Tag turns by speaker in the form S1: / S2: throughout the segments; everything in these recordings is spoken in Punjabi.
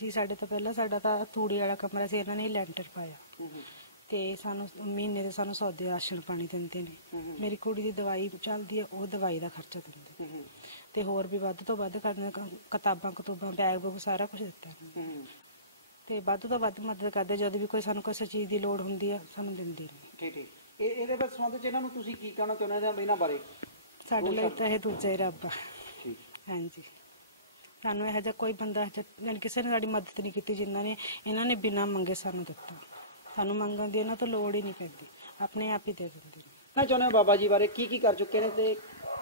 S1: ਜੀ ਸਾਡੇ ਤਾਂ ਪਹਿਲਾਂ ਸਾਡਾ ਤਾਂ ਤੂੜੀ ਵਾਲਾ ਕਮਰਾ ਸੀ ਇਹਨਾਂ ਨੇ ਹੀ ਲੈਂਟਰ ਪਾਇਆ। ਤੇ ਸਾਨੂੰ ਮਹੀਨੇ ਦੇ ਸਾਨੂੰ ਸੌਦੇ ਰਾਸ਼ਨ ਪਾਣੀ ਦਿੰਦੇ ਨੇ। ਮੇਰੀ ਕੁੜੀ ਦੀ ਦਵਾਈ ਚੱਲਦੀ ਹੈ ਉਹ ਦਵਾਈ ਦਾ ਖਰਚਾ ਦਿੰਦੇ ਤੇ ਹੋਰ ਵੀ ਵੱਧ ਤੋਂ ਵੱਧ ਕਰਦੇ ਕਿਤਾਬਾਂ ਕਤੂਬਾਂ ਬੈਗ ਬੁੱਕ ਸਾਰਾ ਕੁਝ ਦਿੱਤਾ। ਤੇ ਵੱਧ ਤੋਂ ਵੱਧ ਮਦਦ ਕਰਦੇ ਜਦ ਵੀ ਕੋਈ ਸਾਨੂੰ ਕਿਸੇ ਚੀਜ਼ ਦੀ ਲੋੜ ਹੁੰਦੀ ਆ ਸਾਨੂੰ ਦਿੰਦੀ ਨੇ।
S2: ਠੀਕ ਠੀਕ ਇਹ ਇਹਦੇ ਵਿੱਚ ਸੰਬੰਧ ਚ ਇਹਨਾਂ ਨੂੰ ਤੁਸੀਂ ਕੀ ਕਹਿਣਾ ਚਾਹੁੰਦੇ ਹੋ ਇਹਨਾਂ ਬਾਰੇ?
S1: ਸਾਡੇ ਲਈ ਤਾਂ ਇਹ ਦੂਜਾ ਹੀ ਰੱਬ ਆ।
S2: ਠੀਕ।
S1: ਹਾਂਜੀ। ਸਾਨੂੰ ਇਹੋ ਜਿਹਾ ਕੋਈ ਬੰਦਾ ਯਾਨੀ ਕਿਸੇ ਨੇ ਸਾਡੀ ਮਦਦ ਨਹੀਂ ਕੀਤੀ ਜਿਨ੍ਹਾਂ ਨੇ ਇਹਨਾਂ ਨੇ ਬਿਨਾਂ ਮੰਗੇ ਸਾਨੂੰ ਦਿੱਤਾ। ਸਾਨੂੰ ਮੰਗਣ ਦੀ ਇਹਨਾਂ ਤੋਂ ਲੋੜ ਹੀ ਨਹੀਂ ਪੈਂਦੀ। ਆਪਣੇ ਆਪ ਹੀ ਦੇ ਦਿੰਦੇ ਨੇ।
S2: ਕਹਿਣਾ ਚਾਹੁੰਦੇ ਬਾਬਾ ਜੀ ਬਾਰੇ ਕੀ ਕੀ ਕਰ ਚੁੱਕੇ ਨੇ ਤੇ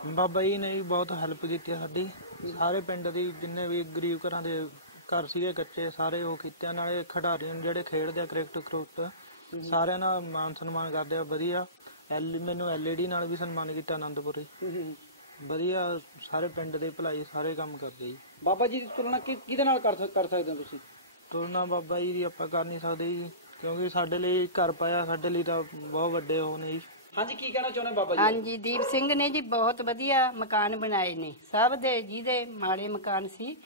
S3: ਬਾਬਾ ਜੀ ਨੇ ਵੀ ਬਹੁਤ ਹੈਲਪ ਕੀਤੀ ਆ ਸਾਡੀ। ਸਾਰੇ ਪਿੰਡ ਦੀ ਜਿੰਨੇ ਵੀ ਗਰੀਬ ਘਰਾਂ ਦੇ ਘਰ ਸੀਗੇ ਕੱਚੇ ਸਾਰੇ ਉਹ ਕੀਤੇ। ਨਾਲੇ ਖਿਡਾਰੀ ਨੇ ਜਿਹੜੇ ਖੇਡਦੇ ਆ ਕ੍ਰਿਕਟ ਕ੍ਰਿਕਟ ਸਾਰਿਆਂ ਨਾਲ ਮਾਨ ਸਨਮਾਨ ਕਰਦੇ ਆ। ਵਧੀਆ। ਐਲ ਮੈਨੂੰ ਐਲਈਡੀ ਨਾਲ ਵੀ ਸਨਮਾਨ ਕੀਤਾ ਆਨੰਦਪੁਰੀ ਵਧੀਆ। ਸਾਰੇ ਪਿੰਡ ਦੇ ਭਲਾਈ ਸਾਰੇ ਕੰਮ ਕਰਦੇ ਜੀ।
S2: ਬਾਬਾ ਜੀ ਦੀ ਤੁਲਨਾ ਕਿ ਕਿਹਦੇ ਨਾਲ ਕਰ ਸਕ- ਕਰ ਸਕਦੇ ਹੋ ਤੁਸੀਂ?
S3: ਤੁਲਨਾ ਬਾਬਾ ਜੀ ਦੀ ਆਪਾਂ ਕਰ ਨਹੀਂ ਸਕਦੇ ਜੀ ਕਿਉਂਕਿ ਸਾਡੇ ਲਈ ਘਰ ਪਾਇਆ ਸਾਡੇ ਲਈ ਤਾਂ ਬਹੁਤ ਵੱਡੇ ਉਹ ਨੇ ਜੀ।
S2: ਹਾਂਜੀ ਕੀ ਕਹਿਣਾ ਚਾਹੁੰਦੇ ਹੋ ਬਾਬਾ ਜੀ?
S4: ਹਾਂਜੀ ਦੀਪ ਸਿੰਘ ਨੇ ਜੀ ਬਹੁਤ ਵਧੀਆ ਮਕਾਨ ਬਣਾਏ ਨੇ। ਸਭ ਦੇ ਜਿਹਦੇ ਮਾੜੇ ਮਕਾਨ ਸੀ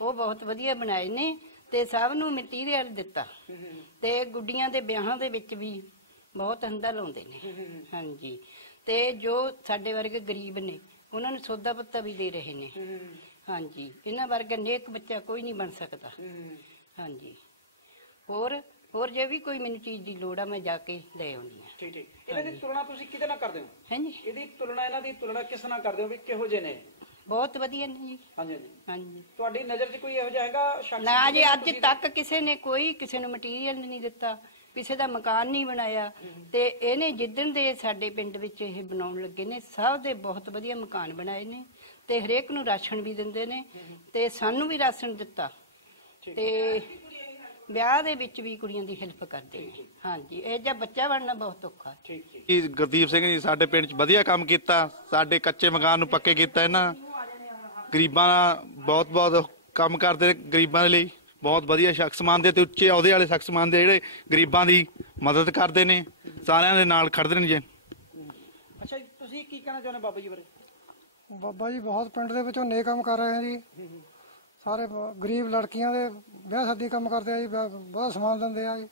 S4: ਉਹ ਬਹੁਤ ਵਧੀਆ ਬਣਾਏ ਨੇ ਤੇ ਸਭ ਨੂੰ ਮਟੀਰੀਅਲ ਦਿੱਤਾ। ਤੇ ਗੁੱਡੀਆਂ ਦੇ ਵਿਆਹਾਂ ਦੇ ਵਿੱਚ ਵੀ ਬਹੁਤ ਹੰਦਾ ਲਾਉਂਦੇ ਨੇ। ਹਾਂਜੀ। ਤੇ ਜੋ ਸਾਡੇ ਵਰਗੇ ਗਰੀਬ ਨੇ ਉਹਨਾਂ ਨੂੰ ਸੌਦਾ ਪੱਤਾ ਵੀ ਦੇ ਰਹੇ ਨੇ। ਹਾਂਜੀ। ਇਹਨਾਂ ਵਰਗਾ ਨੇਕ ਬੱਚਾ ਕੋਈ ਨਹੀਂ ਬਣ ਸਕਦਾ। ਹਾਂਜੀ। ਹੋਰ ਹੋਰ ਜੇ ਵੀ ਕੋਈ ਮੈਨੂੰ ਚੀਜ਼ ਦੀ ਲੋੜ ਆ ਮੈਂ ਜਾ ਕੇ ਲੈ ਆਉਣੀ ਆ
S2: ਠੀਕ ਠੀਕ। ਇਹਨਾਂ ਦੀ ਤੁਲਨਾ ਤੁਸੀਂ ਕਿਹਦੇ ਨਾਲ ਕਰਦੇ ਹੋ?
S4: ਹਾਂਜੀ।
S2: ਇਹਦੀ ਤੁਲਨਾ ਇਹਨਾਂ ਦੀ ਤੁਲਨਾ ਕਿਸ ਨਾਲ ਕਰਦੇ ਹੋ ਵੀ ਕਿਹੋ ਜਿਹੇ ਨੇ?
S4: ਬਹੁਤ ਵਧੀਆ ਨੇ ਜੀ।
S2: ਹਾਂਜੀ ਤੁਹਾਡੀ ਨਜ਼ਰ 'ਚ ਕੋਈ ਇਹੋ ਜਿਹਾ ਹੈਗਾ ਸ਼ਖਸ
S4: ਨਾ ਜੀ ਅੱਜ ਤੱਕ ਕਿਸੇ ਨੇ ਕੋਈ ਕਿਸੇ ਨੂੰ ਮਟੀਰੀਅਲ ਨਹੀਂ ਦਿੱਤਾ ਕਿਸੇ ਦਾ ਮਕਾਨ ਨਹੀਂ ਬਣਾਇਆ। ਤੇ ਇਹਨੇ ਜਿੱਦਣ ਦੇ ਸਾਡੇ ਪਿੰਡ ਵਿੱਚ ਇਹ ਬਣਾਉਣ ਲੱਗੇ ਨੇ ਸਭ ਦੇ ਬਹੁਤ ਵਧੀਆ ਮਕਾਨ ਬਣਾਏ ਨੇ। ਤੇ ਹਰੇਕ ਨੂੰ ਰਾਸ਼ਨ ਵੀ ਦਿੰਦੇ ਨੇ ਤੇ ਸਾਨੂੰ ਵੀ ਰਾਸ਼ਨ ਦਿੱਤਾ। ਤੇ ਵਿਆਹ ਦੇ ਵਿੱਚ ਵੀ ਕੁੜੀਆਂ ਦੀ ਹੈਲਪ ਕਰਦੇ ਨੇ। ਹਾਂਜੀ ਇਹ ਜਿਹਾ ਬੱਚਾ ਬਣਨਾ ਬਹੁਤ ਔਖਾ ਹੈ।
S2: ਠੀਕ
S5: ਜੀ ਗੁਰਦੀਪ ਸਿੰਘ ਜੀ ਸਾਡੇ ਪਿੰਡ 'ਚ ਵਧੀਆ ਕੰਮ ਕੀਤਾ। ਸਾਡੇ ਕੱਚੇ ਮਕਾਨ ਨੂੰ ਪੱਕੇ ਕੀਤਾ ਇਹਨਾਂ। ਗਰੀਬਾਂ ਦਾ ਬਹੁਤ ਬਹੁਤ ਕੰਮ ਕਰਦੇ ਨੇ ਗਰੀਬਾਂ ਦੇ ਲਈ। ਬਹੁਤ ਵਧੀਆ ਸ਼ਖਸ ਮੰਨਦੇ ਤੇ ਉੱਚੇ ਅਹੁਦੇ ਵਾਲੇ ਸ਼ਖਸ ਮੰਨਦੇ ਜਿਹੜੇ ਗਰੀਬਾਂ ਦੀ ਮਦਦ ਕਰਦੇ ਨੇ। ਸਾਰਿਆਂ ਦੇ ਨਾਲ ਖੜਦੇ ਨੇ ਜੀ।
S2: ਅੱਛਾ ਤੁਸੀਂ ਕੀ ਕਹਿਣਾ ਚਾਹੁੰਦੇ ਬਾਬਾ ਜੀ ਬਾਰੇ?
S6: ਬਾਬਾ ਜੀ ਬਹੁਤ ਪਿੰਡ ਦੇ ਵਿੱਚੋਂ ਨੇਕ ਕੰਮ ਕਰ ਰਹੇ ਆ ਜੀ। ਸਾਰੇ ਬ- ਗਰੀਬ ਲੜਕੀਆਂ ਦੇ ਵਿਆਹ ਸ਼ਾਦੀ ਕੰਮ ਕਰਦੇ ਆ ਜੀ ਬ- ਬਹੁਤ ਸਮਾਨ ਦਿੰਦੇ ਆ ਜੀ।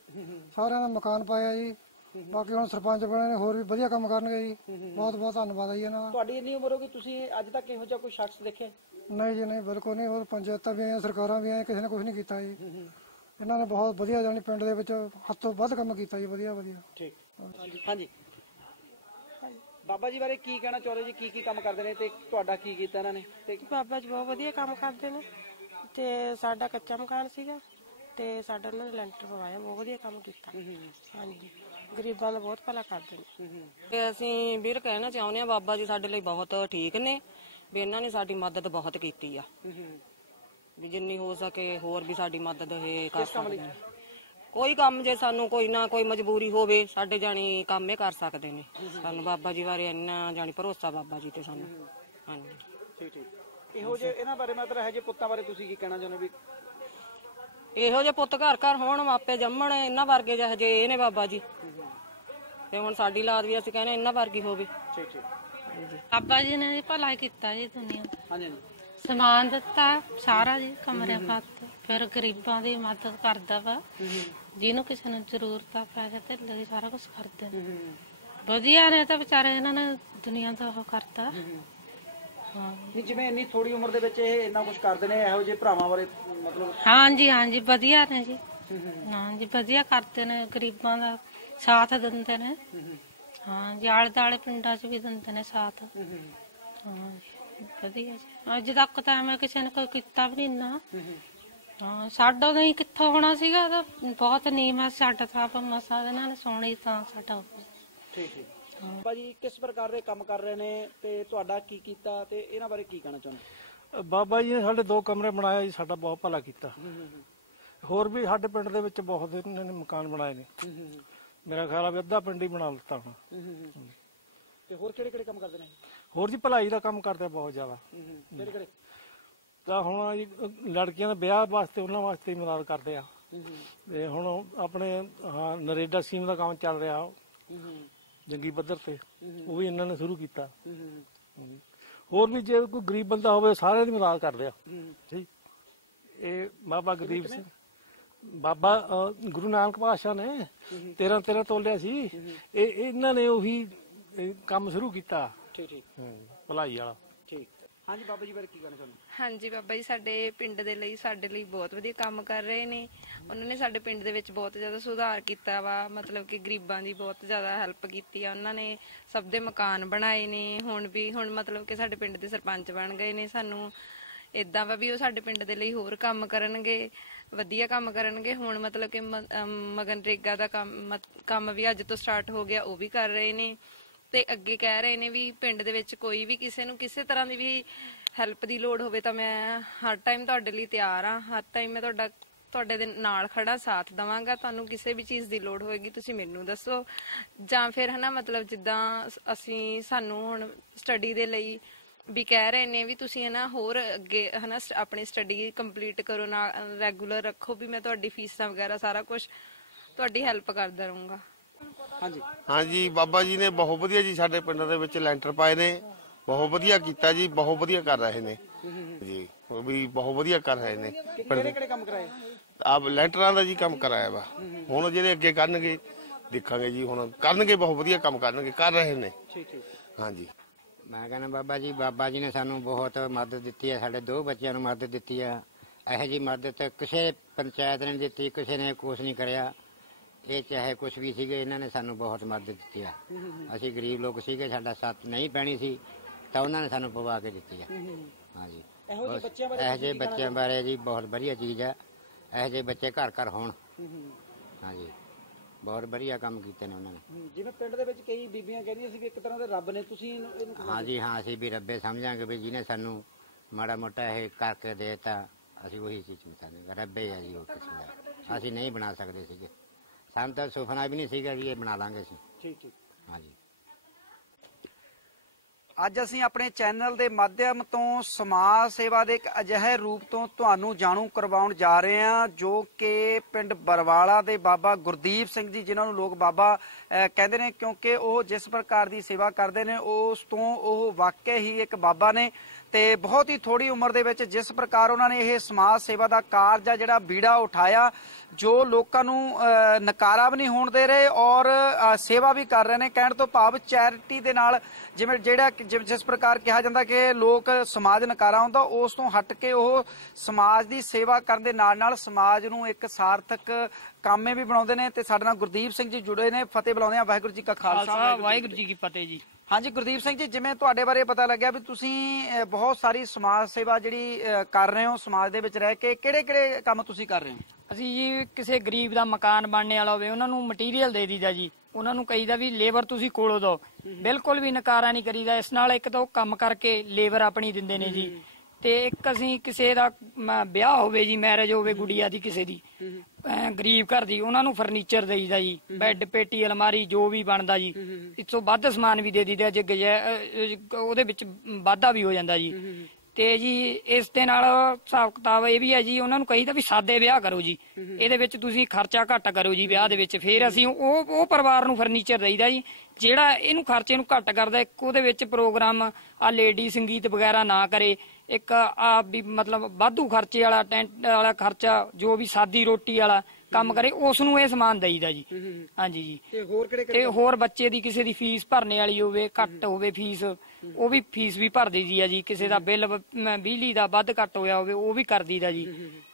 S6: ਸਾਰਿਆਂ ਦਾ ਮਕਾਨ ਪਾਇਆ ਜੀ। ਬਾਕੀ ਹੁਣ ਸਰਪੰਚ ਬਣੇ ਨੇ ਹੋਰ ਵੀ ਵਧੀਆ ਕੰਮ ਕਰਨਗੇ ਜੀ। ਬਹੁਤ ਬਹੁਤ ਧੰਨਵਾਦ ਹੈ ਜੀ ਇਹਨਾਂ ਦਾ।
S2: ਤੁਹਾਡੀ ਇੰਨੀ ਉਮਰ ਹੋ ਗਈ ਤੁਸੀਂ ਅੱਜ ਤੱਕ ਇਹੋ ਜਿਹਾ ਕੋਈ ਸ਼ਖਸ ਦੇਖਿਆ?
S6: ਨਹੀਂ ਜੀ ਨਹੀਂ ਬਿਲਕੁਲ ਨਹੀਂ। ਹੋਰ ਪੰਚਾਇਤਾਂ ਵੀ ਆਈਆਂ ਸਰਕਾਰਾਂ ਵੀ ਆਈਆਂ ਕਿਸੇ ਨੇ ਕੁਝ ਨਹੀਂ ਕੀਤਾ ਜੀ। ਇਹਨਾਂ ਨੇ ਬਹੁਤ ਵਧੀਆ ਜਾਨੀ ਪਿੰਡ ਦੇ ਵਿੱਚ ਹੱਥੋਂ ਵੱਧ ਕੰਮ ਕੀਤਾ ਜੀ ਵਧੀਆ ਵਧੀਆ।
S2: ਠੀਕ। ਹਾਂਜੀ। ਬਾਬਾ ਜੀ ਬਾਰੇ ਕੀ ਕਹਿਣਾ ਚਾਹੁੰਦੇ ਜੀ? ਕੀ ਕੀ ਕੰਮ ਕਰਦੇ ਨੇ ਤੇ ਤੁਹਾਡਾ ਕੀ ਕੀਤਾ ਇਹਨਾਂ ਨੇ? ਤੇ
S7: ਬਾਬਾ ਜੀ ਬਹੁਤ ਵਧੀਆ ਕੰਮ ਕਰਦੇ ਨੇ। ਤੇ ਸਾਡਾ ਕੱਚਾ ਮਕਾਨ ਸੀਗਾ ਤੇ ਸਾਡਾ ਉਹਨਾਂ ਨੇ ਲੈਂਟਰ ਪਵਾਇਆ ਬਹੁਤ ਵਧੀਆ ਕੰਮ ਕੀਤਾ। ਹਾਂਜੀ। ਗਰੀਬਾਂ ਦਾ ਬਹੁਤ ਭਲਾ ਕਰਦੇ ਨੇ।
S8: ਤੇ ਅਸੀਂ ਵੀਰ ਕਹਿਣਾ ਚਾਹੁੰਦੇ ਆ ਬਾਬਾ ਜੀ ਸਾਡੇ ਲਈ ਬਹੁਤ ਠੀਕ ਨੇ ਵੀ ਇਹਨਾਂ ਨੇ ਸਾਡੀ ਮਦਦ ਬਹੁਤ ਕੀਤੀ ਆ। ਵੀ ਜਿੰਨੀ ਹੋ ਸਕੇ ਹੋਰ ਵੀ ਸਾਡੀ ਮਦਦ ਇਹ ਕਰ ਸਕਦੇ ਨੇ। ਕੋਈ ਕੰਮ ਜੇ ਸਾਨੂੰ ਕੋਈ ਨਾ ਕੋਈ ਮਜਬੂਰੀ ਹੋਵੇ ਸਾਡੇ ਜਾਣੀ ਕੰਮ ਇਹ ਕਰ ਸਕਦੇ ਨੇ। ਸਾਨੂੰ ਬਾਬਾ ਜੀ ਬਾਰੇ ਇੰਨਾ ਜਾਣੀ ਭਰੋਸਾ ਬਾਬਾ ਜੀ ਤੇ ਸਾਨੂੰ। ਹਾਂਜੀ।
S2: ਠੀਕ ਠੀਕ। ਇਹੋ ਜਿਹੇ ਇਹਨਾਂ ਬਾਰੇ ਮਤਲਬ ਇਹੋ ਜਿਹੇ ਪੁੱਤਾਂ ਬਾਰੇ ਤੁਸੀਂ ਕੀ ਕਹਿਣਾ ਚਾਹੁੰਦੇ ਵੀ?
S8: ਇਹੋ ਜਿਹੇ ਪੁੱਤ ਘਰ ਘਰ ਹੋਣ ਮਾਪੇ ਜੰਮਣ ਇਹਨਾਂ ਵਰਗੇ ਜਿਹੇ ਜੇ ਇਹ ਨੇ ਬਾਬਾ ਜੀ। ਤੇ ਹੁਣ ਸਾਡੀ ਲਾਦ ਵੀ ਅਸੀਂ ਕਹਿੰਦੇ ਇਹਨਾਂ ਵਰਗੀ ਹੋਵੇ।
S2: ਠੀਕ ਠੀਕ।
S9: ਬਾਬਾ ਜੀ ਨੇ ਜੀ ਭਲਾ ਕੀਤਾ ਜੀ ਦੁਨੀਆ।
S2: ਹਾਂਜੀ
S9: ਸਮਾਨ ਦਿੱਤਾ ਸਾਰਾ ਜੀ ਕਮਰੇ ਪਾਤੇ ਫਿਰ ਗਰੀਬਾਂ ਦੀ ਮਦਦ ਕਰਦਾ ਵਾ। ਜਿਹਨੂੰ ਕਿਸੇ ਨੂੰ ਜ਼ਰੂਰਤ ਆ ਪੈਸੇ ਤੇ ਲਈ ਸਾਰਾ ਕੁਝ ਕਰਦੇ ਨੇ ਵਧੀਆ ਨੇ ਤਾਂ ਵਿਚਾਰੇ ਇਹਨਾਂ ਨੇ ਦੁਨੀਆ ਦਾ ਉਹ ਕਰਤਾ। ਹਾਂ
S2: ਨਹੀਂ ਜਿਵੇਂ ਇੰਨੀ ਥੋੜੀ ਉਮਰ ਦੇ ਵਿੱਚ ਇਹ ਇੰਨਾ ਕੁਝ ਕਰਦੇ ਨੇ ਇਹੋ ਜਿਹੇ ਭਰਾਵਾਂ ਬਾਰੇ ਮਤਲਬ
S9: ਹਾਂਜੀ ਹਾਂਜੀ ਵਧੀਆ ਨੇ ਜੀ। ਹਾਂਜੀ ਵਧੀਆ ਕਰਦੇ ਨੇ ਗਰੀਬਾਂ ਦਾ ਸਾਥ ਦਿੰਦੇ ਨੇ। ਹਾਂ ਜੀ ਆਲੇ ਦੁਆਲੇ ਪਿੰਡਾਂ 'ਚ ਵੀ ਦਿੰਦੇ ਨੇ ਸਾਥ। ਹਾਂ ਜੀ, ਵਧੀਆ ਜੀ। ਅੱਜ ਤੱਕ ਤਾਂ ਐਵੇਂ ਕਿਸੇ ਨੇ ਕੋਈ ਕੀਤਾ ਵੀ ਨਹੀਂ ਨਾ ਹਾਂ ਸਾਡਾ ਨਹੀਂ ਕਿੱਥੋਂ ਹੋਣਾ ਸੀਗਾ? ਤਾਂ ਬਹੁਤ ਨੀਮ ਹੈ ਸਾਡਾ ਤਾਂ ਆਪ ਮਸਾ ਇਹਨਾਂ ਨੇ ਸੋਣੀ ਤਾਂ ਸਾਡਾ ਹੋ ਗਿਆ।
S2: ਠੀਕ ਠੀਕ। ਬਾਬਾ ਜੀ ਕਿਸ ਪ੍ਰਕਾਰ ਦੇ ਕੰਮ ਕਰ ਰਹੇ ਨੇ ਤੇ ਤੁਹਾਡਾ ਕੀ ਕੀਤਾ ਤੇ ਇਹਨਾਂ ਬਾਰੇ ਕੀ ਕਹਿਣਾ ਚਾਹੁੰਦੇ?
S10: ਬਾਬਾ ਜੀ ਨੇ ਸਾਡੇ ਦੋ ਕਮਰੇ ਬਣਾਇਆ ਜੀ ਸਾਡਾ ਬਹੁਤ ਭਲਾ ਕੀਤਾ। ਹੋਰ ਵੀ ਸਾਡੇ ਪਿੰਡ ਦੇ ਵਿੱਚ ਬਹੁਤ ਇਹਨਾਂ ਨੇ ਮਕਾਨ ਬਣਾਏ ਨੇ। ਮੇਰਾ ਖਿਆਲ ਆ ਵੀ ਅੱਧਾ ਪਿੰਡ ਹੀ ਬਣਾ ਲਿੱਤਾ ਹੁਣ।
S2: ਤੇ ਹੋਰ ਕਿਹੜੇ ਕਿਹੜੇ ਕੰਮ ਕਰਦੇ ਨੇ?
S10: ਹੋਰ ਜੀ ਭਲਾਈ ਦਾ ਕੰਮ ਕਰਦੇ ਆ ਬਹੁਤ ਜ਼ਿਆਦਾ।
S2: ਕਿਹੜੇ ਕਿਹੜੇ
S10: ਤਾਂ ਹੁਣ ਜੀ ਲੜਕੀਆਂ ਦੇ ਵਿਆਹ ਵਾਸਤੇ ਉਹਨਾਂ ਵਾਸਤੇ ਹੀ ਮਦਦ ਕਰਦੇ ਆ। ਤੇ ਹੁਣ ਆਪਣੇ ਹਾਂ ਨਰੇਡਾ ਸਕੀਮ ਦਾ ਕੰਮ ਚੱਲ ਰਿਹਾ। ਜੰਗੀ ਪੱਧਰ ਤੇ। ਉਹ ਵੀ ਇਹਨਾਂ ਨੇ ਸ਼ੁਰੂ ਕੀਤਾ। ਹੋਰ ਵੀ ਜੇ ਕੋਈ ਗਰੀਬ ਬੰਦਾ ਹੋਵੇ ਸਾਰਿਆਂ ਦੀ ਮਦਦ ਕਰਦੇ ਆ। ਠੀਕ। ਇਹ ਬਾਬਾ ਗਰੀਬ ਸਿੰਘ। ਬਾਬਾ ਗੁਰੂ ਨਾਨਕ ਪਾਤਸ਼ਾਹ ਨੇ 13 13 ਤੋਲਿਆ ਸੀ। ਇਹ ਇਹਨਾਂ ਨੇ ਉਹੀ ਕੰਮ ਸ਼ੁਰੂ ਕੀਤਾ।
S2: ਠੀਕ ਠੀਕ।
S10: ਭਲਾਈ ਵਾਲਾ।
S2: ਹਾਂਜੀ ਬਾਬਾ ਜੀ ਬਾਰੇ ਕੀ ਕਹਿਣਾ ਚਾਹੁੰਦੇ?
S11: ਹਾਂਜੀ ਬਾਬਾ ਜੀ, ਸਾਡੇ ਪਿੰਡ ਦੇ ਲਈ, ਸਾਡੇ ਲਈ ਬਹੁਤ ਵਧੀਆ ਕੰਮ ਕਰ ਰਹੇ ਨੇ। ਉਹਨਾਂ ਨੇ ਸਾਡੇ ਪਿੰਡ ਦੇ ਵਿੱਚ ਬਹੁਤ ਜ਼ਿਆਦਾ ਸੁਧਾਰ ਕੀਤਾ ਵਾ। ਮਤਲਬ ਕਿ ਗਰੀਬਾਂ ਦੀ ਬਹੁਤ ਜ਼ਿਆਦਾ ਹੈਲਪ ਕੀਤੀ ਆ। ਉਹਨਾਂ ਨੇ ਸਭ ਦੇ ਮਕਾਨ ਬਣਾਏ ਨੇ। ਹੁਣ ਵੀ, ਹੁਣ ਮਤਲਬ ਕਿ ਸਾਡੇ ਪਿੰਡ ਦੇ ਸਰਪੰਚ ਬਣ ਗਏ ਨੇ ਸਾਨੂੰ। ਇਦਾਂ ਵਾ ਵੀ ਉਹ ਸਾਡੇ ਪਿੰਡ ਦੇ ਲਈ ਹੋਰ ਕੰਮ ਕਰਨਗੇ, ਵਧੀਆ ਕੰਮ ਕਰਨਗੇ। ਹੁਣ ਮਤਲਬ ਕਿ ਮ- ਅਮ, ਮਗਨਰੇਗਾ ਦਾ ਕੰਮ ਮਤ- ਕੰਮ ਵੀ ਅੱਜ ਤੋਂ ਸਟਾਰਟ ਹੋ ਗਿਆ, ਉਹ ਵੀ ਕਰ ਰਹੇ ਨੇ। ਤੇ ਅੱਗੇ ਕਹਿ ਰਹੇ ਨੇ ਵੀ ਪਿੰਡ ਦੇ ਵਿੱਚ ਕੋਈ ਵੀ ਕਿਸੇ ਨੂੰ ਕਿਸੇ ਤਰ੍ਹਾਂ ਦੀ ਵੀ ਹੈਲਪ ਦੀ ਲੋੜ ਹੋਵੇ ਤਾਂ ਮੈਂ ਹਰ ਟਾਈਮ ਤੁਹਾਡੇ ਲਈ ਤਿਆਰ ਆ ਹਰ ਟਾਈਮ ਮੈਂ ਤੁਹਾਡਾ, ਤੁਹਾਡੇ ਦੇ ਨਾਲ ਖੜਾ ਸਾਥ ਦਵਾਂਗਾ। ਤੁਹਾਨੂੰ ਕਿਸੇ ਵੀ ਚੀਜ਼ ਦੀ ਲੋੜ ਹੋਏਗੀ, ਤੁਸੀਂ ਮੈਨੂੰ ਦੱਸੋ। ਜਾਂ ਫਿਰ ਹਨਾ, ਮਤਲਬ ਜਿੱਦਾਂ ਅਸੀਂ, ਸਾਨੂੰ ਹੁਣ ਸਟੱਡੀ ਦੇ ਲਈ ਵੀ ਕਹਿ ਰਹੇ ਨੇ ਵੀ ਤੁਸੀਂ ਹਨਾ, ਹੋਰ ਅੱਗੇ ਹਨਾ ਆਪਣੀ ਸਟੱਡੀ ਕੰਪਲੀਟ ਕਰੋ, ਨਾਲ ਰੈਗੂਲਰ ਰੱਖੋ ਵੀ ਮੈਂ ਤੁਹਾਡੀ ਫੀਸਾਂ ਵਗੈਰਾ ਸਾਰਾ ਕੁਝ ਤੁਹਾਡੀ ਹੈਲਪ ਕਰਦਾ ਰਹੂੰਗਾ।
S2: ਹਾਂਜੀ।
S12: ਹਾਂਜੀ ਬਾਬਾ ਜੀ ਨੇ ਬਹੁਤ ਵਧੀਆ ਜੀ ਸਾਡੇ ਪਿੰਡ ਦੇ ਵਿੱਚ ਲੈਂਟਰ ਪਾਏ ਨੇ। ਬਹੁਤ ਵਧੀਆ ਕੀਤਾ ਜੀ ਬਹੁਤ ਵਧੀਆ ਕਰ ਰਹੇ ਨੇ। ਜੀ ਉਹ ਵੀ ਬਹੁਤ ਵਧੀਆ ਕਰ ਰਹੇ ਨੇ।
S2: ਕਿਹੜੇ ਕਿਹੜੇ ਕੰਮ ਕਰਾਏ?
S12: ਆਪ ਲੈਂਟਰਾਂ ਦਾ ਜੀ ਕੰਮ ਕਰਾਇਆ ਵਾ। ਹੁਣ ਜਿਹੜੇ ਅੱਗੇ ਕਰਨਗੇ ਦੇਖਾਂਗੇ ਜੀ ਹੁਣ। ਕਰਨਗੇ ਬਹੁਤ ਵਧੀਆ ਕੰਮ ਕਰਨਗੇ ਕਰ ਰਹੇ ਨੇ।
S2: ਠੀਕ ਠੀਕ।
S12: ਹਾਂਜੀ।
S13: ਮੈਂ ਕਹਿੰਦਾ ਬਾਬਾ ਜੀ ਬਾਬਾ ਜੀ ਨੇ ਸਾਨੂੰ ਬਹੁਤ ਮਦਦ ਦਿੱਤੀ ਹੈ ਸਾਡੇ ਦੋ ਬੱਚਿਆਂ ਨੂੰ ਮਦਦ ਦਿੱਤੀ ਹੈ। ਇਹੋ ਜੀ ਮਦਦ ਕਿਸੇ ਪੰਚਾਇਤ ਨੇ ਦਿੱਤੀ ਕਿਸੇ ਨੇ ਕੁਛ ਨਹੀਂ ਕਰਿਆ। ਇਹ ਚਾਹੇ ਕੁਛ ਵੀ ਸੀਗੇ ਇਹਨਾਂ ਨੇ ਸਾਨੂੰ ਬਹੁਤ ਮਦਦ ਦਿੱਤੀ ਹੈ ਅਸੀਂ ਗਰੀਬ ਲੋਕ ਸੀਗੇ ਸਾਡਾ ਸੱਤ ਨਹੀਂ ਪੈਣੀ ਸੀ ਤਾਂ ਉਹਨਾਂ ਨੇ ਸਾਨੂੰ ਪਵਾ ਕੇ ਦਿੱਤੀ ਹੈ ਹਾਂਜੀ।
S2: ਇਹੋ ਜਿਹੇ ਬੱਚਿਆਂ ਬਾਰੇ
S13: ਇਹੋ
S2: ਤੁਸੀਂ
S13: ਜਿਹੇ
S2: ਕੀ ਕਹਿਣਾ
S13: ਬੱਚਿਆਂ ਬਾਰੇ ਜੀ ਬਹੁਤ ਵਧੀਆ ਚੀਜ਼ ਹੈ ਇਹੋ ਜਿਹੇ ਬੱਚੇ ਘਰ ਘਰ ਹੋਣ। ਹਾਂਜੀ। ਬਹੁਤ ਵਧੀਆ ਕੰਮ ਕੀਤੇ ਨੇ ਉਹਨਾਂ ਨੇ।
S2: ਜਿਵੇਂ ਪਿੰਡ ਦੇ ਵਿੱਚ ਕਈ ਬੀਬੀਆਂ ਕਹਿੰਦੀਆਂ ਸੀ ਵੀ ਇੱਕ ਤਰ੍ਹਾਂ ਦੇ ਰੱਬ ਨੇ ਤੁਸੀਂ ਇਹਨੂੰ ਇਹਨੂੰ ਕਿਵੇਂ
S13: ਹਾਂ ਜੀ ਹਾਂ ਅਸੀਂ ਵੀ ਰੱਬੇ ਸਮਝਾਂਗੇ ਵੀ ਜਿਹਨੇ ਸਾਨੂੰ ਮਾੜਾ ਮੋਟਾ ਇਹ ਕਰਕੇ ਦੇਤਾ ਅਸੀਂ ਉਹੀ ਚੀਜ਼ ਸਮਝਾਂਗੇ ਰੱਬੇ ਆ ਜੀ ਉਹ ਕਿਸਮ ਦਾ ਅਸੀਂ ਨਹੀਂ ਬਣਾ ਸਕਦੇ ਸੀਗੇ। ਸਾਨੂੰ ਤਾਂ ਸੁਪਨਾ ਵੀ ਨਹੀਂ ਸੀਗਾ ਵੀ ਇਹ ਬਣਾ ਲਾਂਗੇ ਅਸੀਂ।
S2: ਠੀਕ ਠੀਕ।
S13: ਹਾਂ ਜੀ
S2: ਅੱਜ ਅਸੀਂ ਆਪਣੇ ਚੈਨਲ ਦੇ ਮਾਧਿਅਮ ਤੋਂ ਸਮਾਜ ਸੇਵਾ ਦੇ ਇੱਕ ਅਜਿਹੇ ਰੂਪ ਤੋਂ ਤੁਹਾਨੂੰ ਜਾਣੂ ਕਰਵਾਉਣ ਜਾ ਰਹੇ ਹਾਂ ਜੋ ਕਿ ਪਿੰਡ ਬਰਵਾਲਾ ਦੇ ਬਾਬਾ ਗੁਰਦੀਪ ਸਿੰਘ ਜੀ ਜਿਨ੍ਹਾਂ ਨੂੰ ਲੋਕ ਬਾਬਾ ਕਹਿੰਦੇ ਨੇ ਕਿਉਂਕਿ ਉਹ ਜਿਸ ਪ੍ਰਕਾਰ ਦੀ ਸੇਵਾ ਕਰਦੇ ਨੇ ਉਸ ਤੋਂ ਉਹ ਵਾਕਈ ਹੀ ਇੱਕ ਬਾਬਾ ਨੇ। ਤੇ ਬਹੁਤ ਹੀ ਥੋੜੀ ਉਮਰ ਦੇ ਵਿੱਚ ਜਿਸ ਪ੍ਰਕਾਰ ਉਹਨਾਂ ਨੇ ਇਹ ਸਮਾਜ ਸੇਵਾ ਦਾ ਕਾਰਜ ਆ ਜਿਹੜਾ ਬੀੜਾ ਉਠਾਇਆ, ਜੋ ਲੋਕਾਂ ਨੂੰ ਨਕਾਰਾ ਵੀ ਨਹੀਂ ਹੋਣ ਦੇ ਰਹੇ ਔਰ ਸੇਵਾ ਵੀ ਕਰ ਰਹੇ ਨੇ। ਕਹਿਣ ਤੋਂ ਭਾਵ ਚੈਰਿਟੀ ਦੇ ਨਾਲ ਜਿਵੇਂ ਜਿਹੜਾ ਜਿਸ ਪ੍ਰਕਾਰ ਕਿਹਾ ਜਾਂਦਾ ਕਿ ਲੋਕ ਸਮਾਜ ਨਕਾਰਾ ਹੁੰਦਾ, ਉਸ ਤੋਂ ਹਟ ਕੇ ਉਹ ਸਮਾਜ ਦੀ ਸੇਵਾ ਕਰਨ ਦੇ ਨਾਲ ਨਾਲ ਸਮਾਜ ਨੂੰ ਇੱਕ ਸਾਰਥਕ ਕਾਮੇ ਵੀ ਬਣਾਉਂਦੇ ਨੇ ਤੇ ਸਾਡੇ ਨਾਲ ਗੁਰਦੀਪ ਸਿੰਘ ਜੀ ਜੁੜੇ ਨੇ ਫਤਿਹ ਬੁਲਾਉਂਦੇ ਆ ਵਾਹਿਗੁਰੂ ਜੀ ਕਾ ਖਾਲਸਾ
S14: ਵਾਹਿਗੁਰੂ ਜੀ ਕੀ ਫਤਿਹ। ਜੀ।
S2: ਹਾਂਜੀ ਗੁਰਦੀਪ ਸਿੰਘ ਜੀ ਜਿਵੇਂ ਤੁਹਾਡੇ ਬਾਰੇ ਪਤਾ ਲੱਗਿਆ ਵੀ ਤੁਸੀਂ ਬਹੁਤ ਸਾਰੀ ਸਮਾਜ ਸੇਵਾ ਜਿਹੜੀ ਕਰ ਰਹੇ ਹੋ ਸਮਾਜ ਦੇ ਵਿੱਚ ਰਹਿ ਕੇ ਕਿਹੜੇ ਕਿਹੜੇ ਕੰਮ ਤੁਸੀਂ ਕਰ ਰਹੇ ਹੋ?
S14: ਅਸੀਂ ਜੀ ਕਿਸੇ ਗਰੀਬ ਦਾ ਮਕਾਨ ਬਣਨੇ ਵਾਲਾ ਹੋਵੇ ਉਹਨਾਂ ਨੂੰ ਮਟੀਰੀਅਲ ਦੇ ਦੀਦਾ ਜੀ। ਉਹਨਾਂ ਨੂੰ ਕਹੀਦਾ ਵੀ ਲੇਬਰ ਤੁਸੀਂ ਕੋਲੋਂ ਦਿਓ। ਬਿਲਕੁਲ ਵੀ ਨਕਾਰਾ ਨਹੀਂ ਕਰੀਦਾ। ਇਸ ਨਾਲ ਇੱਕ ਤਾਂ ਉਹ ਕੰਮ ਕਰਕੇ ਲੇਬਰ ਆਪਣੀ ਦਿੰਦੇ ਨੇ ਜੀ। ਤੇ ਇੱਕ ਅਸੀਂ ਕਿਸੇ ਦਾ ਮ, ਵਿਆਹ ਹੋਵੇ ਜੀ ਮੈਰਿਜ ਹੋਵੇ ਗੁੜੀਆ ਦੀ ਕਿਸੇ ਦੀ ਅਹ ਗਰੀਬ ਘਰ ਦੀ ਉਹਨਾਂ ਨੂੰ ਫਰਨੀਚਰ ਦੇਈਦਾ ਜੀ ਬੈੱਡ ਪੇਟੀ ਅਲਮਾਰੀ ਜੋ ਵੀ ਬਣਦਾ ਜੀ ਇਸ ਤੋਂ ਵੱਧ ਸਮਾਨ ਵੀ ਦੇ ਦੀਦਾ ਜੇ ਗਜੈ- ਅਹ, ਅਹ, ਉਹਦੇ ਵਿੱਚ ਵਾਧਾ ਵੀ ਹੋ ਜਾਂਦਾ ਜੀ। ਤੇ ਜੀ ਇਸ ਦੇ ਨਾਲ ਹਿਸਾਬ ਕਿਤਾਬ ਇਹ ਵੀ ਹੈ ਜੀ ਉਹਨਾਂ ਨੂੰ ਕਹੀਦਾ ਵੀ ਸਾਦੇ ਵਿਆਹ ਕਰੋ ਜੀ। ਇਹਦੇ ਵਿੱਚ ਤੁਸੀਂ ਖਰਚਾ ਘੱਟ ਕਰੋ ਜੀ ਵਿਆਹ ਦੇ ਵਿੱਚ ਫਿਰ ਅਸੀਂ ਉਹ ਉਹ ਪਰਿਵਾਰ ਨੂੰ ਫਰਨੀਚਰ ਦੇਈਦਾ ਜੀ ਜਿਹੜਾ ਇਹਨੂੰ ਖਰਚੇ ਨੂੰ ਘੱਟ ਕਰਦਾ ਇੱਕ ਉਹਦੇ ਵਿੱਚ ਪ੍ਰੋਗਰਾਮ ਆ ਲੇਡੀ ਸੰਗੀਤ ਵਗੈਰਾ ਨਾ ਕਰੇ ਇੱਕ ਆ ਵੀ ਮਤਲਬ ਵਾਧੂ ਖਰਚੇ ਵਾਲਾ ਟੈਂਟ ਵਾਲਾ ਖਰਚਾ ਜੋ ਵੀ ਸਾਦੀ ਰੋਟੀ ਵਾਲਾ ਕੰਮ ਕਰੇ ਉਸ ਨੂੰ ਇਹ ਸਮਾਨ ਦੇਈਦਾ ਜੀ। ਹਾਂਜੀ ਜੀ।
S2: ਤੇ ਹੋਰ ਕਿਹੜੇ
S14: ਤੇ ਹੋਰ ਬੱਚੇ ਦੀ ਕਿਸੇ ਦੀ ਫੀਸ ਭਰਨੇ ਵਾਲੀ ਹੋਵੇ ਘੱਟ ਹੋਵੇ ਫੀਸ ਉਹ ਵੀ ਫੀਸ ਵੀ ਭਰ ਦਈਦੀ ਆ ਜੀ। ਕਿਸੇ ਦਾ ਬਿੱਲ ਬਿਜਲੀ ਦਾ ਵੱਧ ਘੱਟ ਹੋਇਆ ਹੋਵੇ ਉਹ ਵੀ ਕਰ ਦਈਦਾ ਜੀ।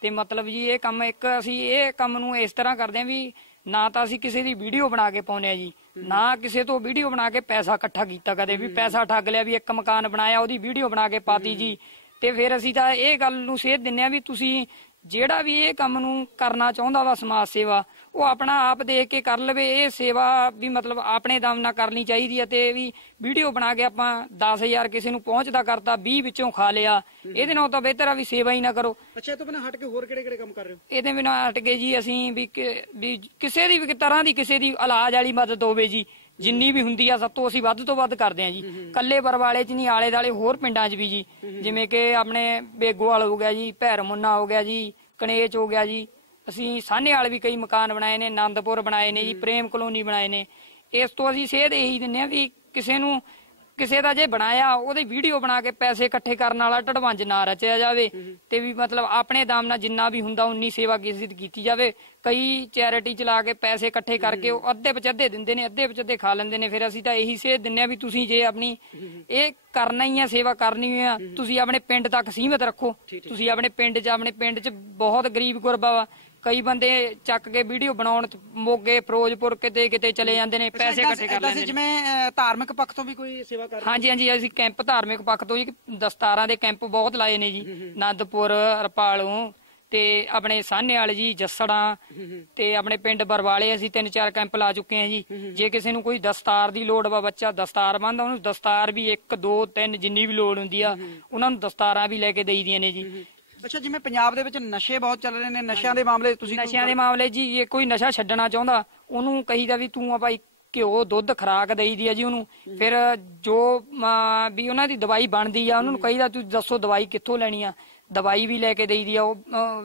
S14: ਤੇ ਮਤਲਬ ਜੀ ਇਹ ਕੰਮ ਇੱਕ ਅਸੀਂ ਇਹ ਕੰਮ ਨੂੰ ਇਸ ਤਰ੍ਹਾਂ ਕਰਦੇ ਆ ਵੀ ਨਾ ਤਾਂ ਅਸੀਂ ਕਿਸੇ ਦੀ ਵੀਡੀਓ ਬਣਾ ਕੇ ਪਾਉਨੇ ਆ ਜੀ। ਨਾ ਕਿਸੇ ਤੋਂ ਵੀਡੀਓ ਬਣਾ ਕੇ ਪੈਸਾ ਇਕੱਠਾ ਕੀਤਾ ਕਦੇ ਵੀ। ਪੈਸਾ ਠੱਗ ਲਿਆ ਵੀ ਇੱਕ ਮਕਾਨ ਬਣਾਇਆ ਉਹਦੀ ਵੀਡੀਓ ਬਣਾ ਕੇ ਪਾਤੀ ਜੀ। ਤੇ ਫਿਰ ਅਸੀਂ ਤਾਂ ਇਹ ਗੱਲ ਨੂੰ ਸੇਧ ਦਿੰਨੇ ਆ ਵੀ ਤੁਸੀਂ ਜਿਹੜਾ ਵੀ ਇਹ ਕੰਮ ਨੂੰ ਕਰਨਾ ਚਾਹੁੰਦਾ ਵਾ ਸਮਾਜ ਸੇਵਾ ਉਹ ਆਪਣਾ ਆਪ ਦੇਖ ਕੇ ਕਰ ਲਵੇ। ਇਹ ਸੇਵਾ ਵੀ ਮਤਲਬ ਆਪਣੇ ਦਮ ਨਾਲ ਕਰਨੀ ਚਾਹੀਦੀ ਹੈ ਤੇ ਵੀ ਵੀਡੀਓ ਬਣਾ ਕੇ ਆਪਾਂ 10000 ਕਿਸੇ ਨੂੰ ਪਹੁੰਚਦਾ ਕਰਤਾ 20 ਵਿੱਚੋਂ ਖਾ ਲਿਆ। ਇਹਦੇ ਨਾਲੋਂ ਤਾਂ ਬਿਹਤਰ ਆ ਵੀ ਸੇਵਾ ਹੀ ਨਾ ਕਰੋ।
S2: ਅੱਛਾ ਇਹ ਤੋਂ ਬਿਨਾਂ ਹਟ ਕੇ ਹੋਰ ਕਿਹੜੇ ਕਿਹੜੇ ਕੰਮ ਕਰ ਰਹੇ ਹੋ?
S14: ਇਹਦੇ ਬਿਨਾਂ ਹਟ ਕੇ ਜੀ ਅਸੀਂ ਵੀ ਕਿਸੇ ਦੀ ਵੀ ਤਰ੍ਹਾਂ ਦੀ ਕਿਸੇ ਦੀ ਇਲਾਜ ਵਾਲੀ ਮਦਦ ਹੋਵੇ ਜੀ। ਜਿੰਨੀ ਵੀ ਹੁੰਦੀ ਆ ਸਭ ਤੋਂ ਅਸੀਂ ਵੱਧ ਤੋਂ ਵੱਧ ਕਰਦੇ ਆ ਜੀ। ਕੱਲੇ ਬਰਵਾਲੇ ਚ ਨਹੀਂ ਆਲੇ ਦਾਲੇ ਹੋਰ ਪਿੰਡਾਂ 'ਚ ਵੀ ਜੀ। ਜਿਵੇਂ ਕਿ ਆਪਣੇ ਬੇਗੋਵਾਲ ਹੋ ਗਿਆ ਜੀ ਭੈਰ ਮੁੰਨਾ ਹੋ ਗਿਆ ਜੀ ਕਨੇਚ ਹੋ ਗਿਆ ਜੀ। ਅਸੀਂ ਸਾਹਨੇ ਵਾਲੇ ਵੀ ਕਈ ਮਕਾਨ ਬਣਾਏ ਨੇ ਆਨੰਦਪੁਰ ਬਣਾਏ ਨੇ ਜੀ ਪ੍ਰੇਮ ਕਲੋਨੀ ਬਣਾਏ ਨੇ। ਇਸ ਤੋਂ ਅਸੀਂ ਸੇਧ ਇਹੀ ਦਿੰਨੇ ਆ ਵੀ ਕਿਸੇ ਨੂੰ ਕਿਸੇ ਦਾ ਜੇ ਬਣਾਇਆ ਉਹਦੀ ਵੀਡੀਓ ਬਣਾ ਕੇ ਪੈਸੇ ਇਕੱਠੇ ਕਰਨ ਵਾਲਾ ਢੜਵੰਜ ਨਾ ਰਚਿਆ ਜਾਵੇ ਤੇ ਵੀ ਮਤਲਬ ਆਪਣੇ ਦਾਮ ਨਾਲ ਜਿੰਨਾ ਵੀ ਹੁੰਦਾ ਉਨੀ ਸੇਵਾ ਕਿਸੇ ਦੀ ਕੀਤੀ ਜਾਵੇ। ਕਈ ਚੈਰਿਟੀ ਚਲਾ ਕੇ ਪੈਸੇ ਇਕੱਠੇ ਕਰਕੇ ਉਹ ਅੱਧੇ ਪਚੱਧੇ ਦਿੰਦੇ ਨੇ ਅੱਧੇ ਪਚੱਧੇ ਖਾ ਲੈਂਦੇ ਨੇ। ਫਿਰ ਅਸੀਂ ਤਾਂ ਇਹੀ ਸੇਧ ਦਿੰਨੇ ਆ ਵੀ ਤੁਸੀਂ ਜੇ ਆਪਣੀ ਇਹ ਕਰਨਾ ਹੀ ਆ ਸੇਵਾ ਕਰਨੀ ਆ ਤੁਸੀਂ ਆਪਣੇ ਪਿੰਡ ਤੱਕ ਸੀਮਿਤ ਰੱਖੋ। ਤੁਸੀਂ ਆਪਣੇ ਪਿੰਡ 'ਚ ਆਪਣੇ ਪਿੰਡ 'ਚ ਬਹੁਤ ਗਰੀਬ ਗੁਰਬਾ ਵਾ। ਕਈ ਬੰਦੇ ਚੱਕ ਕੇ ਵੀਡੀਓ ਬਣਾਉਣ ਮੋਗੇ ਫਿਰੋਜ਼ਪੁਰ ਕਿਤੇ ਕਿਤੇ ਚਲੇ ਜਾਂਦੇ ਨੇ ਪੈਸੇ ਇਕੱਠੇ ਕਰ ਲੈਂਦੇ ਨੇ।
S2: ਜਿਵੇਂ ਧਾਰਮਿਕ ਪੱਖ ਤੋਂ ਵੀ ਕੋਈ ਸੇਵਾ ਕਰ
S14: ਹਾਂਜੀ ਹਾਂਜੀ ਅਸੀਂ ਕੈਂਪ ਧਾਰਮਿਕ ਪੱਖ ਤੋਂ ਜੀ ਦਸਤਾਰਾਂ ਦੇ ਕੈਂਪ ਬਹੁਤ ਲਾਏ ਨੇ ਜੀ। ਆਨੰਦਪੁਰ ਰਪਾਲੋਂ ਤੇ ਆਪਣੇ ਸਾਹਨੇਵਾਲ ਜੀ ਜੱਸੜਾਂ ਤੇ ਆਪਣੇ ਪਿੰਡ ਬਰਵਾਲੇ ਅਸੀਂ ਤਿੰਨ ਚਾਰ ਕੈਂਪ ਲਾ ਚੁੱਕੇ ਹਾਂ ਜੀ। ਜੇ ਕਿਸੇ ਨੂੰ ਕੋਈ ਦਸਤਾਰ ਦੀ ਲੋੜ ਵਾ ਬੱਚਾ ਦਸਤਾਰ ਬੰਨਦਾ ਉਹਨੂੰ ਦਸਤਾਰ ਵੀ 1 2 3 ਜਿੰਨੀ ਵੀ ਲੋੜ ਹੁੰਦੀ ਆ ਉਹਨਾਂ ਨੂੰ ਦਸਤਾਰਾਂ ਵੀ ਲੈ ਕੇ ਦੇਈਦੀਆਂ ਨੇ ਜੀ।
S2: ਅੱਛਾ ਜਿਵੇਂ ਪੰਜਾਬ ਦੇ ਵਿੱਚ ਨਸ਼ੇ ਬਹੁਤ ਚੱਲ ਰਹੇ ਨੇ ਨਸ਼ਿਆਂ ਦੇ ਮਾਮਲੇ ਤੁਸੀਂ
S14: ਨਸ਼ਿਆਂ ਦੇ ਮਾਮਲੇ ਜੀ ਜੇ ਕੋਈ ਨਸ਼ਾ ਛੱਡਣਾ ਚਾਹੁੰਦਾ ਉਹਨੂੰ ਕਹੀਦਾ ਵੀ ਤੂੰ ਆ ਭਾਈ ਘਿਓ ਦੁੱਧ ਖਰਾਕ ਦੇਈਦੀ ਆ ਜੀ ਉਹਨੂੰ। ਫਿਰ ਜੋ ਵੀ ਉਹਨਾਂ ਦੀ ਦਵਾਈ ਬਣਦੀ ਆ ਉਹਨਾਂ ਨੂੰ ਕਹੀਦਾ ਤੂੰ ਦੱਸੋ ਦਵਾਈ ਕਿੱਥੋਂ ਲੈਣੀ ਆ। ਦਵਾਈ ਵੀ ਲੈ ਕੇ ਦੇਈਦੀ ਆ ਉਹ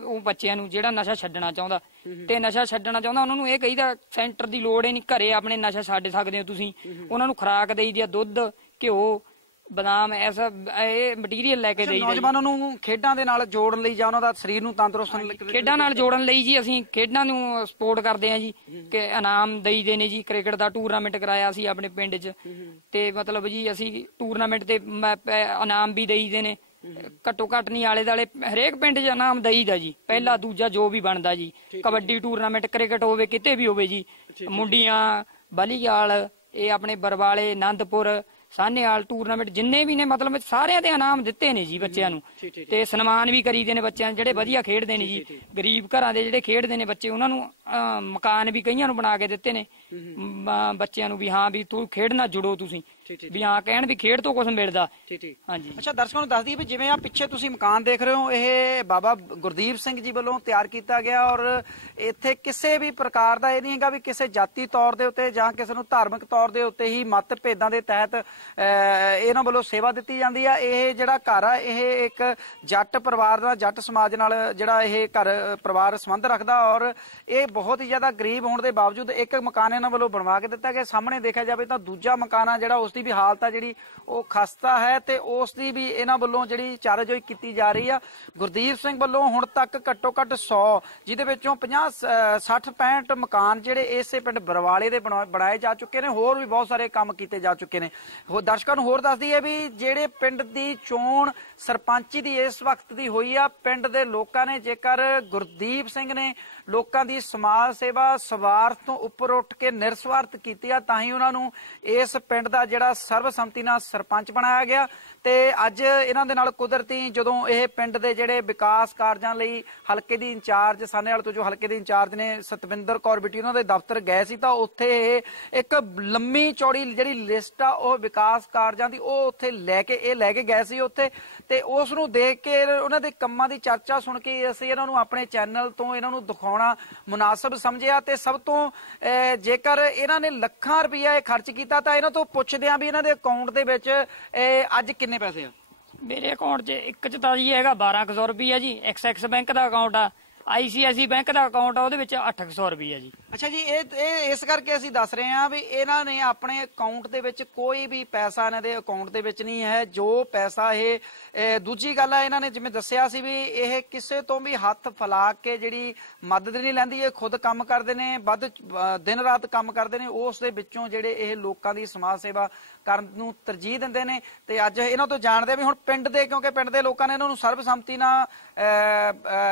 S14: ਉਹ ਬੱਚਿਆਂ ਨੂੰ ਜਿਹੜਾ ਨਸ਼ਾ ਛੱਡਣਾ ਚਾਹੁੰਦਾ। ਤੇ ਨਸ਼ਾ ਛੱਡਣਾ ਚਾਹੁੰਦਾ ਉਹਨਾਂ ਨੂੰ ਇਹ ਕਹੀਦਾ ਸੈਂਟਰ ਦੀ ਲੋੜ ਹੀ ਨਹੀਂ ਘਰੇ ਆਪਣੇ ਨਸ਼ਾ ਛੱਡ ਸਕਦੇ ਹੋ ਤੁਸੀਂ। ਉਹਨਾਂ ਨੂੰ ਖਰਾਕ ਦੇਈਦੀ ਆ ਦੁੱਧ ਘਿਓ ਬਦਾਮ ਐਸਾ ਇਹ ਮਟੀਰੀਅਲ ਲੈ ਕੇ ਜੀ।
S2: ਨੌਜਵਾਨਾਂ ਨੂੰ ਖੇਡਾਂ ਦੇ ਨਾਲ ਜੋੜਨ ਲਈ ਜਾਂ ਉਹਨਾਂ ਦਾ ਸਰੀਰ ਨੂੰ ਤੰਦਰੁਸਤ ਲਈ
S14: ਖੇਡਾਂ ਨਾਲ ਜੋੜਨ ਲਈ ਜੀ ਅਸੀਂ ਖੇਡਾਂ ਨੂੰ ਸਪੋਰਟ ਕਰਦੇ ਹਾਂ ਜੀ ਕਿ ਇਨਾਮ ਦੇਈਦੇ ਨੇ ਜੀ। ਕ੍ਰਿਕਟ ਦਾ ਟੂਰਨਾਮੈਂਟ ਕਰਾਇਆ ਸੀ ਆਪਣੇ ਪਿੰਡ 'ਚ। ਤੇ ਮਤਲਬ ਜੀ ਅਸੀਂ ਟੂਰਨਾਮੈਂਟ ਤੇ ਇਨਾਮ ਵੀ ਦੇਈਦੇ ਨੇ। ਘੱਟੋ ਘੱਟ ਨਹੀਂ ਆਲੇ ਦਾਲੇ ਹਰੇਕ ਪਿੰਡ 'ਚ ਇਨਾਮ ਦੇਈਦਾ ਜੀ। ਪਹਿਲਾ ਦੂਜਾ ਜੋ ਵੀ ਬਣਦਾ ਜੀ। ਕਬੱਡੀ ਟੂਰਨਾਮੈਂਟ ਕ੍ਰਿਕਟ ਹੋਵੇ ਕਿਤੇ ਵੀ ਹੋਵੇ ਜੀ। ਮੁੰਡੀਆਂ ਬਲੀਆਲ ਇਹ ਆਪਣੇ ਬਰਵਾਲੇ ਆਨੰਦਪੁਰ ਸਾਹਨੇਵਾਲ ਟੂਰਨਾਮੈਂਟ ਜਿੰਨੇ ਵੀ ਨੇ ਮਤਲਬ ਸਾਰਿਆਂ ਦੇ ਇਨਾਮ ਦਿੱਤੇ ਨੇ ਜੀ ਬੱਚਿਆਂ ਨੂੰ। ਤੇ ਸਨਮਾਨ ਵੀ ਕਰੀਦੇ ਨੇ ਬੱਚਿਆਂ ਨੂੰ ਜਿਹੜੇ ਵਧੀਆ ਖੇਡਦੇ ਨੇ ਜੀ। ਗਰੀਬ ਘਰਾਂ ਦੇ ਜਿਹੜੇ ਖੇਡਦੇ ਨੇ ਬੱਚੇ ਉਹਨਾਂ ਨੂੰ ਮਕਾਨ ਵੀ ਕਈਆਂ ਨੂੰ ਬਣਾ ਕੇ ਦਿੱਤੇ ਨੇ। ਬੱਚਿਆਂ ਨੂੰ ਵੀ ਹਾਂ ਵੀ ਤੂੰ ਖੇਡਣਾ ਜੁੜੋ ਤੁਸੀਂ। ਵੀ ਹਾਂ ਕਹਿਣ ਵੀ ਖੇਡ ਤੋਂ ਕੁਝ ਮਿਲਦਾ। ਹਾਂਜੀ।
S2: ਅੱਛਾ ਦਰਸ਼ਕਾਂ ਨੂੰ ਦੱਸ ਦਈਏ ਵੀ ਜਿਵੇਂ ਆ ਪਿੱਛੇ ਤੁਸੀਂ ਮਕਾਨ ਦੇਖ ਰਹੇ ਹੋ ਇਹ ਬਾਬਾ ਗੁਰਦੀਪ ਸਿੰਘ ਜੀ ਵੱਲੋਂ ਤਿਆਰ ਕੀਤਾ ਗਿਆ ਔਰ ਇੱਥੇ ਕਿਸੇ ਵੀ ਪ੍ਰਕਾਰ ਦਾ ਇਹ ਨਹੀਂ ਹੈਗਾ ਵੀ ਕਿਸੇ ਜਾਤੀ ਤੌਰ ਦੇ ਉੱਤੇ ਜਾਂ ਕਿਸੇ ਨੂੰ ਧਾਰਮਿਕ ਤੌਰ ਦੇ ਉੱਤੇ ਹੀ ਮਤ ਭੇਦਾਂ ਦੇ ਤਹਿਤ ਇਹਨਾਂ ਵੱਲੋਂ ਸੇਵਾ ਦਿੱਤੀ ਜਾਂਦੀ ਆ। ਇਹ ਜਿਹੜਾ ਘਰ ਆ ਇਹ ਇੱਕ ਜੱਟ ਪਰਿਵਾਰ ਨਾਲ ਜੱਟ ਸਮਾਜ ਨਾਲ ਜਿਹੜਾ ਇਹ ਘਰ ਪਰਿਵਾਰ ਸੰਬੰਧ ਰੱਖਦਾ ਔਰ ਇਹ ਬਹੁਤ ਹੀ ਜ਼ਿਆਦਾ ਗਰੀਬ ਹੋਣ ਦੇ ਬਾਵਜੂਦ ਇੱਕ ਮਕਾਨ ਇਹਨਾਂ ਵੱਲੋਂ ਬਣਵਾ ਕੇ ਦਿੱਤਾ ਗਿਆ। ਸਾਹਮਣੇ ਦੇਖਿਆ ਜਾਵੇ ਤਾਂ ਦੂਜਾ ਮਕਾਨ ਆ ਜਿਹੜਾ ਉਸ ਦੀ ਵੀ ਹਾਲਤ ਆ ਜਿਹੜੀ ਉਹ ਖਸਤਾ ਹੈ ਤੇ ਉਸ ਦੀ ਵੀ ਇਹਨਾਂ ਵੱਲੋਂ ਜਿਹੜੀ ਚਾਰਜੋਈ ਕੀਤੀ ਜਾ ਰਹੀ ਆ। ਗੁਰਦੀਪ ਸਿੰਘ ਵੱਲੋਂ ਹੁਣ ਤੱਕ ਘੱਟੋ ਘੱਟ 100 ਜਿਹਦੇ ਵਿੱਚੋਂ 50 60 65 ਮਕਾਨ ਜਿਹੜੇ ਇਸੇ ਪਿੰਡ ਬਰਵਾਲੇ ਦੇ ਬਣਾਏ ਜਾ ਚੁੱਕੇ ਨੇ, ਹੋਰ ਵੀ ਬਹੁਤ ਸਾਰੇ ਕੰਮ ਕੀਤੇ ਜਾ ਚੁੱਕੇ ਨੇ। ਹੋਰ ਦਰਸ਼ਕਾਂ ਨੂੰ ਹੋਰ ਦੱਸਦੀ ਹੈ ਵੀ ਜਿਹੜੇ ਪਿੰਡ ਦੀ ਚੋਣ ਸਰਪੰਚੀ ਦੀ ਇਸ ਵਕਤ ਦੀ ਹੋਈ ਆ, ਪਿੰਡ ਦੇ ਲੋਕਾਂ ਨੇ ਜੇਕਰ ਗੁਰਦੀਪ ਸਿੰਘ ਨੇ ਲੋਕਾਂ ਦੀ ਸਮਾਜ ਸੇਵਾ ਸਵਾਰਥ ਤੋਂ ਉੱਪਰ ਉੱਠ ਕੇ ਨਿਰਸਵਾਰਥ ਕੀਤੀ ਆ, ਤਾਂ ਹੀ ਉਹਨਾਂ ਨੂੰ ਇਸ ਪਿੰਡ ਦਾ ਜਿਹੜਾ ਸਰਬਸੰਮਤੀ ਨਾਲ ਸਰਪੰਚ ਬਣਾਇਆ ਗਿਆ। ਤੇ ਅੱਜ ਇਹਨਾਂ ਦੇ ਨਾਲ ਕੁਦਰਤੀ ਜਦੋਂ ਇਹ ਪਿੰਡ ਦੇ ਜਿਹੜੇ ਵਿਕਾਸ ਕਾਰਜਾਂ ਲਈ ਹਲਕੇ ਦੀ ਇੰਚਾਰਜ ਸਾਨੇਵਾਲ ਤੋਂ ਜੋ ਹਲਕੇ ਦੇ ਇੰਚਾਰਜ ਨੇ ਸਤਵਿੰਦਰ ਕੌਰ ਬਿੱਟੀ, ਉਹਨਾਂ ਦੇ ਦਫ਼ਤਰ ਗਏ ਸੀ, ਤਾਂ ਉੱਥੇ ਇਹ ਇੱਕ ਲੰਮੀ ਚੌੜੀ ਜਿਹੜੀ ਲਿਸਟ ਆ, ਉਹ ਵਿਕਾਸ ਕਾਰਜਾਂ ਦੀ ਉਹ ਉੱਥੇ ਲੈ ਕੇ, ਇਹ ਲੈ ਕੇ ਗਏ ਸੀ ਉੱਥੇ। ਤੇ ਉਸ ਨੂੰ ਦੇਖ ਕੇ ਉਹਨਾਂ ਦੇ ਕੰਮਾਂ ਦੀ ਚਰਚਾ ਸੁਣ ਕੇ ਅਸੀਂ ਇਹਨਾਂ ਨੂੰ ਆਪਣੇ ਚੈਨਲ ਤੋਂ ਇਹਨਾਂ ਨੂੰ ਦਿਖਾਉਣਾ ਮੁਨਾਸਬ ਸਮਝਿਆ ਤੇ ਸਭ ਤੋਂ ਜੇਕਰ ਇਹਨਾਂ ਨੇ ਲੱਖਾਂ ਰੁਪਇਆ ਇਹ ਖਰਚ ਕੀਤਾ ਤਾਂ ਇਹਨਾਂ ਤੋਂ ਪੁੱਛਦੇ ਆਂ ਵੀ ਇਹਨਾਂ ਦੇ ਅਕਾਊਂਟ ਦੇ ਵਿੱਚ ਅੱਜ ਕਿੰਨੇ ਪੈਸੇ ਆ?
S14: ਮੇਰੇ ਅਕਾਊਂਟ 'ਚ ਇੱਕ 'ਚ ਤਾਂ ਜੀ ਹੈਗਾ 1200 ਰੁਪਈਆ ਜੀ ਐਕਸਐਕਸ ਬੈਂਕ ਦਾ ਅਕਾਊਂਟ ਆ ਆਈਸੀਆਈਸੀ ਬੈਂਕ ਦਾ ਅਕਾਊਂਟ ਆ, ਉਹਦੇ ਵਿੱਚ 800 ਰੁਪਇਆ ਜੀ।
S2: ਅੱਛਾ ਜੀ, ਇਹ ਇਹ ਇਸ ਕਰਕੇ ਅਸੀਂ ਦੱਸ ਰਹੇ ਹਾਂ ਵੀ ਇਹਨਾਂ ਨੇ ਆਪਣੇ ਅਕਾਊਂਟ ਦੇ ਵਿੱਚ ਕੋਈ ਵੀ ਪੈਸਾ ਇਹਨਾਂ ਦੇ ਅਕਾਊਂਟ ਦੇ ਵਿੱਚ ਨਹੀਂ ਹੈ। ਜੋ ਪੈਸਾ ਇਹ ਦੂਜੀ ਗੱਲ ਹੈ ਇਹਨਾਂ ਨੇ ਜਿਵੇਂ ਦੱਸਿਆ ਸੀ ਵੀ ਇਹ ਕਿਸੇ ਤੋਂ ਵੀ ਹੱਥ ਫਲਾ ਕੇ ਜਿਹੜੀ ਮਦਦ ਨਹੀਂ ਲੈਂਦੀ, ਇਹ ਖੁਦ ਕੰਮ ਕਰਦੇ ਨੇ, ਵੱਧ ਦਿਨ ਰਾਤ ਕੰਮ ਕਰਦੇ ਨੇ, ਉਸ ਦੇ ਵਿੱਚੋਂ ਜਿਹੜੇ ਇਹ ਲੋਕਾਂ ਦੀ ਸਮਾਜ ਸੇਵਾ ਕਰਨ ਨੂੰ ਤਰਜੀਹ ਦਿੰਦੇ ਨੇ। ਤੇ ਅੱਜ ਇਹਨਾਂ ਤੋਂ ਜਾਣਦੇ ਵੀ ਹੁਣ ਪਿੰਡ ਦੇ, ਕਿਉਂਕਿ ਪਿੰਡ ਦੇ ਲੋਕਾਂ ਨੇ ਇਹਨਾਂ ਨੂੰ ਸਰਬਸੰਮਤੀ ਨਾਲ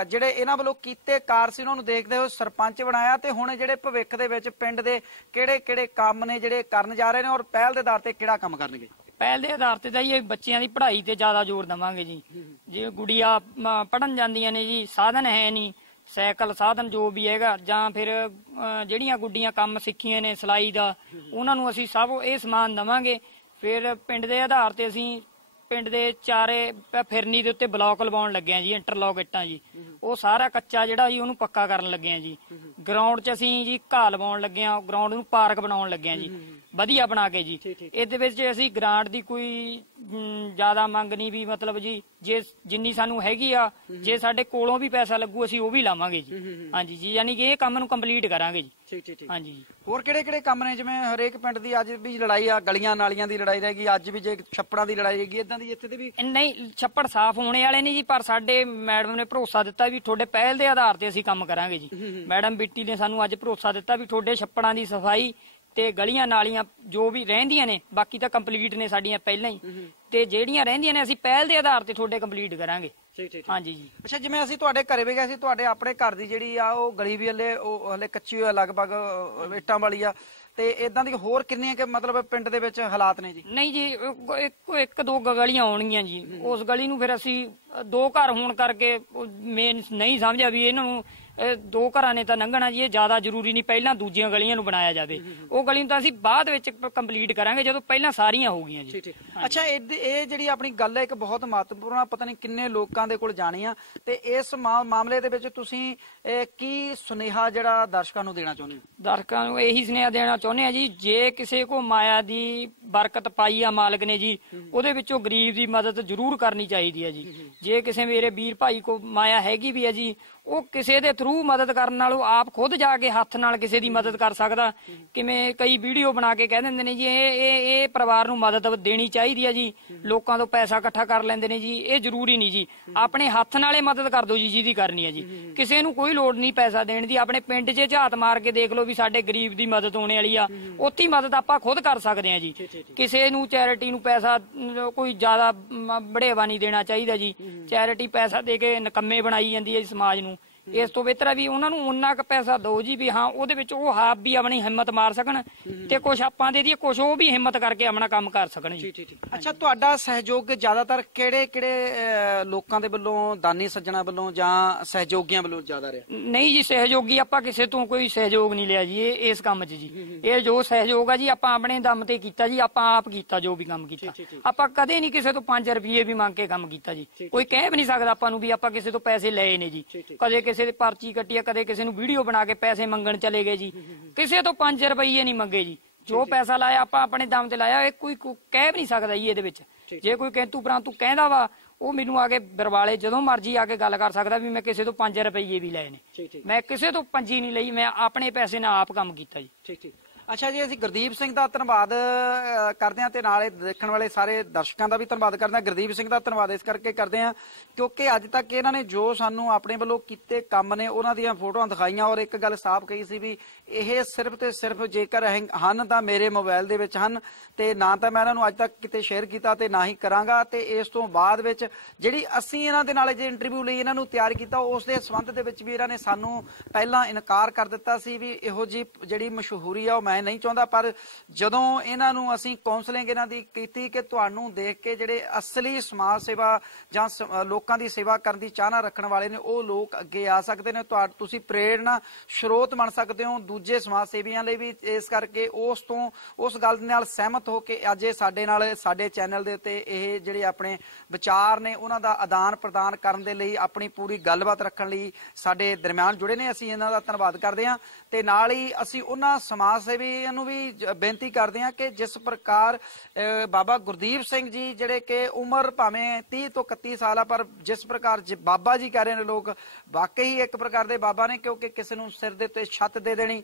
S2: ਜਿਹੜੇ ਇਹਨਾਂ ਵੱਲੋਂ ਕੀਤੇ ਕਾਰ ਸੀ, ਉਹਨਾਂ ਨੂੰ ਦੇਖਦੇ ਹੋਏ ਸਰਪੰਚ ਬਣਾਇਆ ਤੇ ਹੁਣ ਜਿਹੜੇ ਭਵਿੱਖ ਦੇ ਵਿੱਚ ਪਿੰਡ ਦੇ ਕਿਹੜੇ ਕਿਹੜੇ ਕੰਮ ਨੇ ਜਿਹੜੇ ਕਰਨ ਜਾ ਰਹੇ ਨੇ ਔਰ ਪਹਿਲ ਦੇ ਆਧਾਰ ਤੇ ਕਿਹੜਾ ਕੰਮ ਕਰਨਗੇ?
S14: ਪਹਿਲ ਦੇ ਆਧਾਰ ਤੇ ਤਾਂ ਜੀ ਬੱਚਿਆਂ ਦੀ ਪੜ੍ਹਾਈ ਤੇ ਜ਼ਿਆਦਾ ਜ਼ੋਰ ਦੇਵਾਂਗੇ ਜੀ। ਜੇ ਗੁੜੀਆ ਪੜਨ ਜਾਂਦੀਆਂ ਨੇ ਜੀ, ਸਾਧਨ ਹੈ ਨਹੀਂ, ਸਾਈਕਲ ਸਾਧਨ ਜੋ ਵੀ ਹੈਗਾ, ਜਾਂ ਫਿਰ ਜਿਹੜੀਆਂ ਗੁੱਡੀਆਂ ਕੰਮ ਸਿੱਖੀਆਂ ਨੇ ਸਿਲਾਈ ਦਾ, ਉਹਨਾਂ ਨੂੰ ਅਸੀਂ ਸਭ ਇਹ ਸਮਾਨ ਦਵਾਂਗੇ। ਫਿਰ ਪਿੰਡ ਦੇ ਆਧਾਰ ਤੇ ਅਸੀਂ ਪਿੰਡ ਦੇ ਚਾਰੇ ਫਿਰਨੀ ਦੇ ਉੱਤੇ ਬਲੌਕ ਲਵਾਉਣ ਲੱਗੇ ਆ ਜੀ ਇੰਟਰਲੌਕ ਇੱਟਾਂ ਜੀ। ਉਹ ਸਾਰਾ ਕੱਚਾ ਜਿਹੜਾ ਜੀ ਉਹਨੂੰ ਪੱਕਾ ਕਰਨ ਲੱਗੇ ਆ ਜੀ ਗਰਾਊਂਡ 'ਚ ਅਸੀਂ ਜੀ ਘਾਹ ਲਵਾਉਣ ਲੱਗੇ ਆ ਗਰਾਊਂਡ ਨੂੰ ਪਾਰਕ ਬਣਾਉਣ ਲੱਗੇ ਆ ਜੀ ਵਧੀਆ ਬਣਾ ਕੇ ਜੀ। ਇਹਦੇ ਵਿੱਚ ਅਸੀਂ ਗ੍ਰਾਂਟ ਦੀ ਕੋਈ ਜ਼ਿਆਦਾ ਮੰਗ ਨਹੀਂ ਵੀ ਮਤਲਬ ਜੀ ਜੇ ਜਿੰਨੀ ਸਾਨੂੰ ਹੈਗੀ ਆ ਜੇ ਸਾਡੇ ਕੋਲੋਂ ਵੀ ਪੈਸਾ ਲੱਗੂ ਅਸੀਂ ਉਹ ਵੀ ਲਾਵਾਂਗੇ ਜੀ। ਹਾਂਜੀ ਜੀ ਯਾਨੀ ਕਿ ਇਹ ਕੰਮ ਨੂੰ ਕੰਪਲੀਟ ਕਰਾਂਗੇ ਜੀ।
S2: ਠੀਕ ਠੀਕ ਠੀਕ।
S14: ਹਾਂਜੀ
S2: ਹੋਰ ਕਿਹੜੇ ਕਿਹੜੇ ਕੰਮ ਨੇ? ਜਿਵੇਂ ਹਰੇਕ ਪਿੰਡ ਦੀ ਅੱਜ ਵੀ ਲੜਾਈ ਆ ਗਲੀਆਂ ਨਾਲੀਆਂ ਦੀ ਲੜਾਈ ਰਹੇਗੀ ਅੱਜ ਵੀ ਜੇ ਛੱਪੜਾਂ ਦੀ ਲੜਾਈ ਹੈਗੀ ਇਦਾਂ ਦੀ ਇੱਥੇ ਤੇ ਵੀ
S14: ਨਹੀਂ ਛੱਪੜ ਸਾਫ਼ ਹੋਣੇ ਵਾਲੇ ਨਹੀਂ ਜੀ ਪਰ ਸਾਡੇ ਮੈਡਮ ਨੇ ਭਰੋਸਾ ਦਿੱਤਾ ਵੀ ਤੁਹਾਡੇ ਪਹਿਲ ਦੇ ਆਧਾਰ ਤੇ ਅਸੀਂ ਕੰਮ ਕਰਾਂਗੇ ਜੀ। ਮੈਡਮ ਬਿੱਟੀ ਨੇ ਸਾਨੂੰ ਅੱਜ ਭਰੋਸਾ ਦਿੱਤਾ ਵੀ ਤੁਹਾਡੇ ਛੱਪੜਾਂ ਦੀ ਸਫ਼ਾਈ ਤੇ ਗਲੀਆਂ ਨਾਲੀਆਂ ਜੋ ਵੀ ਰਹਿੰਦੀਆਂ ਨੇ ਬਾਕੀ ਤਾਂ ਕੰਪਲੀਟ ਨੇ ਸਾਡੀਆਂ ਪਹਿਲਾਂ ਹੀ। ਤੇ ਜਿਹੜੀਆਂ ਰਹਿੰਦੀਆਂ ਨੇ ਅਸੀਂ ਪਹਿਲ ਦੇ ਆਧਾਰ ਤੇ ਤੁਹਾਡੇ ਕੰਪਲੀਟ ਕਰਾਂਗੇ।
S2: ਠੀਕ ਠੀਕ
S14: ਹਾਂਜੀ ਜੀ।
S2: ਅੱਛਾ ਜਿਵੇਂ ਅਸੀਂ ਤੁਹਾਡੇ ਘਰੇ ਵੀ ਗਏ ਸੀ ਤੁਹਾਡੇ ਆਪਣੇ ਘਰ ਦੀ ਜਿਹੜੀ ਆ ਉਹ ਗਲੀ ਵੀ ਹਲੇ ਉਹ ਹਲੇ ਕੱਚੀ ਹੋਇਆ ਲਗਭਗ ਇੱਟਾਂ ਵਾਲੀ ਆ। ਤੇ ਇਦਾਂ ਦੀ ਹੋਰ ਕਿੰਨੀਆਂ ਕਿ ਮਤਲਬ ਪਿੰਡ ਦੇ ਵਿੱਚ ਹਾਲਾਤ ਨੇ ਜੀ?
S14: ਨਹੀਂ ਜੀ ਇੱਕ ਇੱਕ ਦੋ ਗਲੀਆਂ ਆਉਣਗੀਆਂ ਜੀ। ਉਸ ਗਲੀ ਨੂੰ ਫਿਰ ਅਸੀਂ ਦੋ ਘਰ ਹੋਣ ਕਰਕੇ ਮੇਨ ਨਹੀਂ ਸਮਝਿਆ ਵੀ ਇਹਨਾਂ ਨੂੰ ਦੋ ਘਰਾਂ ਨੇ ਤਾਂ ਲੰਘਣਾ ਜੀ ਇਹ ਜ਼ਿਆਦਾ ਜ਼ਰੂਰੀ ਨਹੀਂ ਪਹਿਲਾਂ ਦੂਜੀਆਂ ਗਲੀਆਂ ਨੂੰ ਬਣਾਇਆ ਜਾਵੇ। ਉਹ ਗਲੀ ਨੂੰ ਤਾਂ ਅਸੀਂ ਬਾਅਦ ਵਿੱਚ ਕੰਪਲੀਟ ਕਰਾਂਗੇ ਜਦੋਂ ਪਹਿਲਾਂ ਸਾਰੀਆਂ ਹੋ ਗਈਆਂ ਜੀ।
S2: ਅੱਛਾ ਇਹ ਇਹ ਜਿਹੜੀ ਆਪਣੀ ਗੱਲ ਹੈ ਇੱਕ ਬਹੁਤ ਮਹੱਤਵਪੂਰਨ ਆ ਪਤਾ ਨਹੀਂ ਕਿੰਨੇ ਲੋਕਾਂ ਦੇ ਕੋਲ ਜਾਣੀ ਆ। ਤੇ ਇਸ ਮਾਮਲੇ ਦੇ ਵਿੱਚ ਤੁਸੀਂ ਕੀ ਸੁਨੇਹਾ ਜਿਹੜਾ ਦਰਸ਼ਕਾਂ ਨੂੰ ਦੇਣਾ ਚਾਹੁੰਦੇ ਹੋ?
S14: ਦਰਸ਼ਕਾਂ ਨੂੰ ਇਹੀ ਸੁਨੇਹਾ ਦੇਣਾ ਚਾਹੁੰਦੇ ਆ ਜੀ ਜੇ ਕਿਸੇ ਕੋ ਮਾਇਆ ਦੀ ਬਰਕਤ ਪਾਈ ਆ ਮਾਲਕ ਨੇ ਜੀ ਉਹਦੇ ਵਿੱਚੋਂ ਗਰੀਬ ਦੀ ਮਦਦ ਜ਼ਰੂਰ ਕਰਨੀ ਚਾਹੀਦੀ ਹੈ ਜੀ ਜੇ ਕਿਸੇ ਮੇਰੇ ਵੀਰ ਭਾਈ ਕੋ ਮਾਇਆ ਹੈਗੀ ਵੀ ਹੈ ਜੀ ਉਹ ਕਿਸੇ ਦੇ ਥਰੂ ਮਦਦ ਕਰਨ ਨਾਲੋਂ ਆਪ ਖੁਦ ਜਾ ਕੇ ਹੱਥ ਨਾਲ ਕਿਸੇ ਦੀ ਮਦਦ ਕਰ ਸਕਦਾ। ਕਿਵੇਂ ਕਈ ਵੀਡੀਓ ਬਣਾ ਕੇ ਕਹਿ ਦਿੰਦੇ ਨੇ ਜੀ ਇਹ ਇਹ ਇਹ ਪਰਿਵਾਰ ਨੂੰ ਮਦਦ ਦੇਣੀ ਚਾਹੀਦੀ ਹੈ ਜੀ। ਲੋਕਾਂ ਤੋਂ ਪੈਸਾ ਇਕੱਠਾ ਕਰ ਲੈਂਦੇ ਨੇ ਜੀ ਇਹ ਜ਼ਰੂਰੀ ਨਹੀਂ ਜੀ। ਆਪਣੇ ਹੱਥ ਨਾਲੇ ਮਦਦ ਕਰ ਦਿਓ ਜੀ ਜਿਹਦੀ ਕਰਨੀ ਹੈ ਜੀ। ਕਿਸੇ ਨੂੰ ਕੋਈ ਲੋੜ ਨਹੀਂ ਪੈਸਾ ਦੇਣ ਦੀ। ਆਪਣੇ ਪਿੰਡ 'ਚ ਝਾਤ ਮਾਰ ਕੇ ਦੇਖ ਲਓ ਵੀ ਸਾਡੇ ਗਰੀਬ ਦੀ ਮਦਦ ਹੋਣੇ ਵਾਲੀ ਆ। ਉੱਥੇ ਮਦਦ ਆਪਾਂ ਖੁਦ ਕਰ ਸਕਦੇ ਆ ਜੀ। ਕਿਸੇ ਨੂੰ ਚੈਰਿਟੀ ਨੂੰ ਪੈਸਾ ਕੋਈ ਜ਼ਿਆਦਾ ਬੜੇਵਾ ਨਹੀਂ ਦੇਣਾ ਚਾਹੀਦਾ ਜੀ। ਚੈਰਿਟੀ ਪੈਸਾ ਦੇ ਕੇ ਨਕੰਮੇ ਬਣਾਈ ਜਾਂਦੀ ਹੈ ਸਮਾਜ ਨੂੰ। ਇਸ ਤੋਂ ਬਿਹਤਰ ਆ ਵੀ ਉਹਨਾਂ ਨੂੰ ਉਨਾ ਕੁ ਪੈਸਾ ਦਿਓ ਜੀ ਵੀ ਹਾਂ ਉਹਦੇ ਵਿੱਚ ਉਹ ਆਪ ਵੀ ਆਪਣੀ ਹਿੰਮਤ ਮਾਰ ਸਕਣ ਤੇ ਕੁਝ ਆਪਾਂ ਦੇ ਦਈਏ ਕੁਝ ਉਹ ਵੀ ਹਿੰਮਤ ਕਰਕੇ ਆਪਣਾ ਕੰਮ ਕਰ ਸਕਣ ਜੀ।
S2: ਅੱਛਾ ਤੁਹਾਡਾ ਸਹਿਯੋਗ ਜ਼ਿਆਦਾਤਰ ਕਿਹੜੇ ਕਿਹੜੇ ਲੋਕਾਂ ਦੇ ਵੱਲੋਂ ਦਾਨੀ ਸੱਜਣਾ ਵੱਲੋਂ ਜਾਂ ਸਹਿਯੋਗੀਆਂ ਵੱਲੋਂ ਜ਼ਿਆਦਾ ਰਿਹਾ?
S14: ਨਹੀਂ ਜੀ ਸਹਿਯੋਗੀ ਆਪਾਂ ਕਿਸੇ ਤੋਂ ਕੋਈ ਸਹਿਯੋਗ ਨਹੀਂ ਲਿਆ ਜੀ ਇਹ ਇਸ ਕੰਮ 'ਚ ਜੀ। ਇਹ ਜੋ ਸਹਿਯੋਗ ਆ ਜੀ ਆਪਾਂ ਆਪਣੇ ਦਮ ਤੇ ਕੀਤਾ ਜੀ ਆਪਾਂ ਆਪ ਕੀਤਾ ਜੋ ਵੀ ਕੰਮ ਕੀਤਾ। ਆਪਾਂ ਕਦੇ ਨਹੀਂ ਕਿਸੇ ਤੋਂ 5 ਰੁਪਏ ਵੀ ਮੰਗ ਕੇ ਕੰਮ ਕੀਤਾ ਜੀ। ਕੋਈ ਕਹਿ ਵੀ ਨਹੀਂ ਸਕਦਾ ਆਪਾਂ ਨੂੰ ਵੀ ਆਪਾਂ ਕਿਸੇ ਤੋਂ ਪੈਸੇ ਲਏ ਨੇ ਜੀ। ਕਦੇ ਕਿਸੇ ਦੇ ਪਰਚੀ ਕੱਟੀ ਆ ਕਦੇ ਕਿਸੇ ਨੂੰ ਵੀਡੀਓ ਬਣਾ ਕੇ ਪੈਸੇ ਮੰਗਣ ਚਲੇ ਗਏ ਜੀ। ਕਿਸੇ ਤੋਂ 5 ਰੁਪਏ ਨਹੀਂ ਮੰਗੇ ਜੀ। ਜੋ ਪੈਸਾ ਲਾਇਆ ਆਪਾਂ ਆਪਣੇ ਦਮ ਤੇ ਲਾਇਆ ਇਹ ਕੋਈ ਕੋਈ ਕਹਿ ਵੀ ਨਹੀਂ ਸਕਦਾ ਜੀ ਇਹਦੇ ਵਿੱਚ। ਜੇ ਕੋਈ ਕਹਿੰਤੂ ਪਰੰਤੂ ਕਹਿੰਦਾ ਵਾ ਉਹ ਮੈਨੂੰ ਆ ਕੇ ਬਰਵਾਲੇ ਜਦੋਂ ਮਰਜ਼ੀ ਆ ਕੇ ਗੱਲ ਕਰ ਸਕਦਾ ਵੀ ਮੈਂ ਕਿਸੇ ਤੋਂ 5 ਰੁਪਏ ਵੀ ਲਏ ਨੇ। ਮੈਂ ਕਿਸੇ ਤੋਂ ਪੰਜੀ ਨਹੀਂ ਲਈ ਮੈਂ ਆਪਣੇ ਪੈਸੇ ਨਾਲ ਆਪ ਕੰਮ ਕੀਤਾ ਜੀ।
S2: ਠੀਕ ਠੀਕ। ਅੱਛਾ ਜੀ, ਅਸੀਂ ਗੁਰਦੀਪ ਸਿੰਘ ਦਾ ਧੰਨਵਾਦ ਕਰਦੇ ਹਾਂ ਤੇ ਨਾਲੇ ਦੇਖਣ ਵਾਲੇ ਸਾਰੇ ਦਰਸ਼ਕਾਂ ਦਾ ਵੀ ਧੰਨਵਾਦ ਕਰਦੇ ਹਾਂ। ਗੁਰਦੀਪ ਸਿੰਘ ਦਾ ਧੰਨਵਾਦ ਇਸ ਕਰਕੇ ਕਰਦੇ ਹਾਂ ਕਿਉਂਕਿ ਅੱਜ ਤੱਕ ਇਹਨਾਂ ਨੇ ਜੋ ਸਾਨੂੰ ਆਪਣੇ ਵੱਲੋਂ ਕੀਤੇ ਕੰਮ ਨੇ, ਉਹਨਾਂ ਦੀਆਂ ਫੋਟੋਆਂ ਦਿਖਾਈਆਂ ਔਰ ਇੱਕ ਗੱਲ ਸਾਫ਼ ਕਹੀ ਸੀ ਵੀ ਇਹ ਸਿਰਫ ਤੇ ਸਿਰਫ ਜੇਕਰ ਹਨ ਤਾਂ ਮੇਰੇ ਮੋਬਾਈਲ ਦੇ ਵਿੱਚ ਹਨ ਤੇ ਨਾ ਤਾਂ ਮੈਂ ਇਹਨਾਂ ਨੂੰ ਅੱਜ ਤੱਕ ਕਿਤੇ ਸ਼ੇਅਰ ਕੀਤਾ ਤੇ ਨਾ ਹੀ ਕਰਾਂਗਾ ਤੇ ਇਸ ਤੋਂ ਬਾਅਦ ਵਿੱਚ ਜਿਹੜੀ ਅਸੀਂ ਇਹਨਾਂ ਦੇ ਨਾਲ ਜੇ ਇੰਟਰਵਿਊ ਲਈ ਇਹਨਾਂ ਨੂੰ ਤਿਆਰ ਕੀਤਾ, ਉਸ ਦੇ ਸੰਬੰਧ ਦੇ ਵਿੱਚ ਵੀ ਇਹਨਾਂ ਨੇ ਸਾਨੂੰ ਪਹਿਲਾਂ ਇਨਕਾਰ ਕਰ ਦਿੱਤਾ ਸੀ ਵੀ ਇਹੋ ਜੀ ਜਿਹੜੀ ਮਸ਼ਹੂਰੀ ਆ ਉਹ ਮੈਂ ਨਹੀਂ ਚਾਹੁੰਦਾ, ਪਰ ਜਦੋਂ ਇਹਨਾਂ ਨੂੰ ਅਸੀਂ ਕਾਉਂਸਲਿੰਗ ਇਹਨਾਂ ਦੀ ਕੀਤੀ ਕਿ ਤੁਹਾਨੂੰ ਦੇਖ ਕੇ ਜਿਹੜੇ ਅਸਲੀ ਸਮਾਜ ਸੇਵਾ ਜਾਂ ਲੋਕਾਂ ਦੀ ਸੇਵਾ ਕਰਨ ਦੀ ਚਾਹਨਾ ਰੱਖਣ ਵਾਲੇ ਨੇ, ਉਹ ਲੋਕ ਅੱਗੇ ਆ ਸਕਦੇ ਨੇ, ਤੁਹਾ- ਤੁਸੀਂ ਪ੍ਰੇਰਣਾ ਸਰੋਤ ਬਣ ਸਕਦੇ ਹੋ ਦੂਜੇ ਸਮਾਜ ਸੇਵੀਆਂ ਲਈ ਵੀ ਇਸ ਕਰਕੇ ਉਸ ਤੋਂ ਉਸ ਗੱਲ ਦੇ ਨਾਲ ਸਹਿਮਤ ਹੋ ਕੇ ਅੱਜ ਇਹ ਸਾਡੇ ਨਾਲ, ਸਾਡੇ ਚੈਨਲ ਦੇ ਉੱਤੇ ਇਹ ਜਿਹੜੇ ਆਪਣੇ ਵਿਚਾਰ ਨੇ, ਉਹਨਾਂ ਦਾ ਆਦਾਨ ਪ੍ਰਦਾਨ ਕਰਨ ਦੇ ਲਈ ਆਪਣੀ ਪੂਰੀ ਗੱਲਬਾਤ ਰੱਖਣ ਲਈ ਸਾਡੇ ਦਰਮਿਆਨ ਜੁੜੇ ਨੇ। ਅਸੀਂ ਇਹਨਾਂ ਦਾ ਧੰਨਵਾਦ ਕਰਦੇ ਹਾਂ ਤੇ ਨਾਲ ਹੀ ਅਸੀਂ ਉਹਨਾਂ ਸਮਾਜ ਸੇਵੀਆਂ ਨੂੰ ਵੀ ਬੇਨਤੀ ਕਰਦੇ ਹਾਂ ਕਿ ਜਿਸ ਪ੍ਰਕਾਰ ਬਾਬਾ ਗੁਰਦੀਪ ਸਿੰਘ ਜੀ ਜਿਹੜੇ ਕਿ ਉਮਰ ਭਾਵੇਂ 30 ਤੋਂ 31 ਸਾਲ ਆ, ਪਰ ਜਿਸ ਪ੍ਰਕਾਰ ਜ- ਬਾਬਾ ਜੀ ਕਹਿ ਰਹੇ ਨੇ ਲੋਕ, ਵਾਕਈ ਇੱਕ ਪ੍ਰਕਾਰ ਦੇ ਬਾਬਾ ਨੇ ਕਿਉਂਕਿ ਕਿਸੇ ਨੂੰ ਸਿਰ ਦੇ ਉੱਤੇ ਛੱਤ ਦੇ ਦੇਣੀ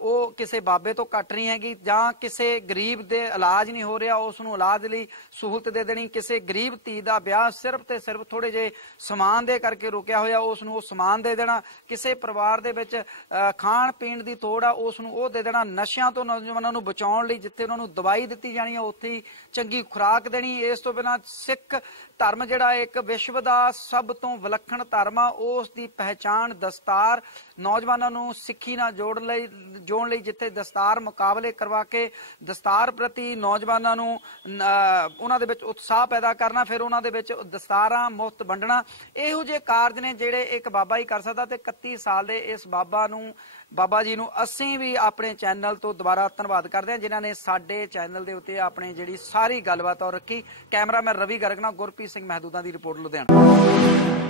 S2: ਉਹ ਕਿਸੇ ਬਾਬੇ ਤੋਂ ਘੱਟ ਨਹੀਂ ਹੈਗੀ ਜਾਂ ਕਿਸੇ ਗਰੀਬ ਦੇ ਇਲਾਜ ਨਹੀਂ ਹੋ ਰਿਹਾ, ਉਸ ਨੂੰ ਇਲਾਜ ਲਈ ਸਹੂਲਤ ਦੇ ਦੇਣੀ। ਕਿਸੇ ਗਰੀਬ ਧੀ ਦਾ ਵਿਆਹ ਸਿਰਫ ਤੇ ਸਿਰਫ ਥੋੜੇ ਜੇ ਸਮਾਨ ਦੇ ਕਰਕੇ ਰੁਕਿਆ ਹੋਇਆ, ਉਸ ਨੂੰ ਉਹ ਸਮਾਨ ਦੇ ਦੇਣਾ। ਕਿਸੇ ਪਰਿਵਾਰ ਦੇ ਵਿੱਚ ਖਾਣ ਪੀਣ ਦੀ ਤੋੜ ਆ, ਉਸ ਨੂੰ ਉਹ ਦੇ ਦੇਣਾ। ਨਸ਼ਿਆਂ ਤੋਂ ਨੌਜਵਾਨਾਂ ਨੂੰ ਬਚਾਉਣ ਲਈ ਜਿੱਥੇ ਉਹਨਾਂ ਨੂੰ ਦਵਾਈ ਦਿੱਤੀ ਜਾਣੀ ਆ, ਉੱਥੇ ਚੰਗੀ ਖੁਰਾਕ ਦੇਣੀ। ਇਸ ਤੋਂ ਬਿਨਾ ਸਿੱਖ ਧਰਮ ਜਿਹੜਾ ਇੱਕ ਵਿਸ਼ਵ ਦਾ ਸਭ ਤੋਂ ਵਿਲੱਖਣ ਧਰਮ ਆ, ਉਸ ਦੀ ਪਹਿਚਾਣ ਦਸਤਾਰ ਨੌਜਵਾਨਾਂ ਨੂੰ ਸਿੱਖੀ ਨਾਲ ਜੋੜਨ ਲਈ ਜੋਣ ਲਈ ਜਿੱਥੇ ਦਸਤਾਰ ਮੁਕਾਬਲੇ ਕਰਵਾ ਕੇ ਦਸਤਾਰ ਪ੍ਰਤੀ ਨੌਜਵਾਨਾਂ ਨੂੰ ਅਹ, ਉਹਨਾਂ ਦੇ ਵਿੱਚ ਉਤਸ਼ਾਹ ਪੈਦਾ ਕਰਨਾ ਫਿਰ ਉਹਨਾਂ ਦੇ ਵਿੱਚ ਦਸਤਾਰਾਂ ਮੁਫਤ ਵੰਡਣਾ ਇਹੋ ਜਿਹੇ ਕਾਰਜ ਨੇ ਜਿਹੜੇ ਇੱਕ ਬਾਬਾ ਹੀ ਕਰ ਸਕਦਾ ਤੇ 31 ਸਾਲ ਦੇ ਇਸ ਬਾਬਾ ਨੂੰ ਬਾਬਾ ਜੀ ਨੂੰ ਅਸੀਂ ਵੀ ਆਪਣੇ ਚੈਨਲ ਤੋਂ ਦੁਬਾਰਾ ਧੰਨਵਾਦ ਕਰਦੇ ਹਾਂ ਜਿਨ੍ਹਾਂ ਨੇ ਸਾਡੇ ਚੈਨਲ ਦੇ ਉੱਤੇ ਆਪਣੇ ਜਿਹੜੀ ਸਾਰੀ ਗੱਲਬਾਤ ਔਰ ਰੱਖੀ। ਕੈਮਰਾਮੈਨ ਰਵੀ ਗਰਗਨਾ ਗੁਰਪ੍ਰੀਤ ਸਿੰਘ ਮਹਿਦੂਦਾਂ ਦੀ ਰਿਪੋਰਟ ਲੁਧਿਆਣਾ।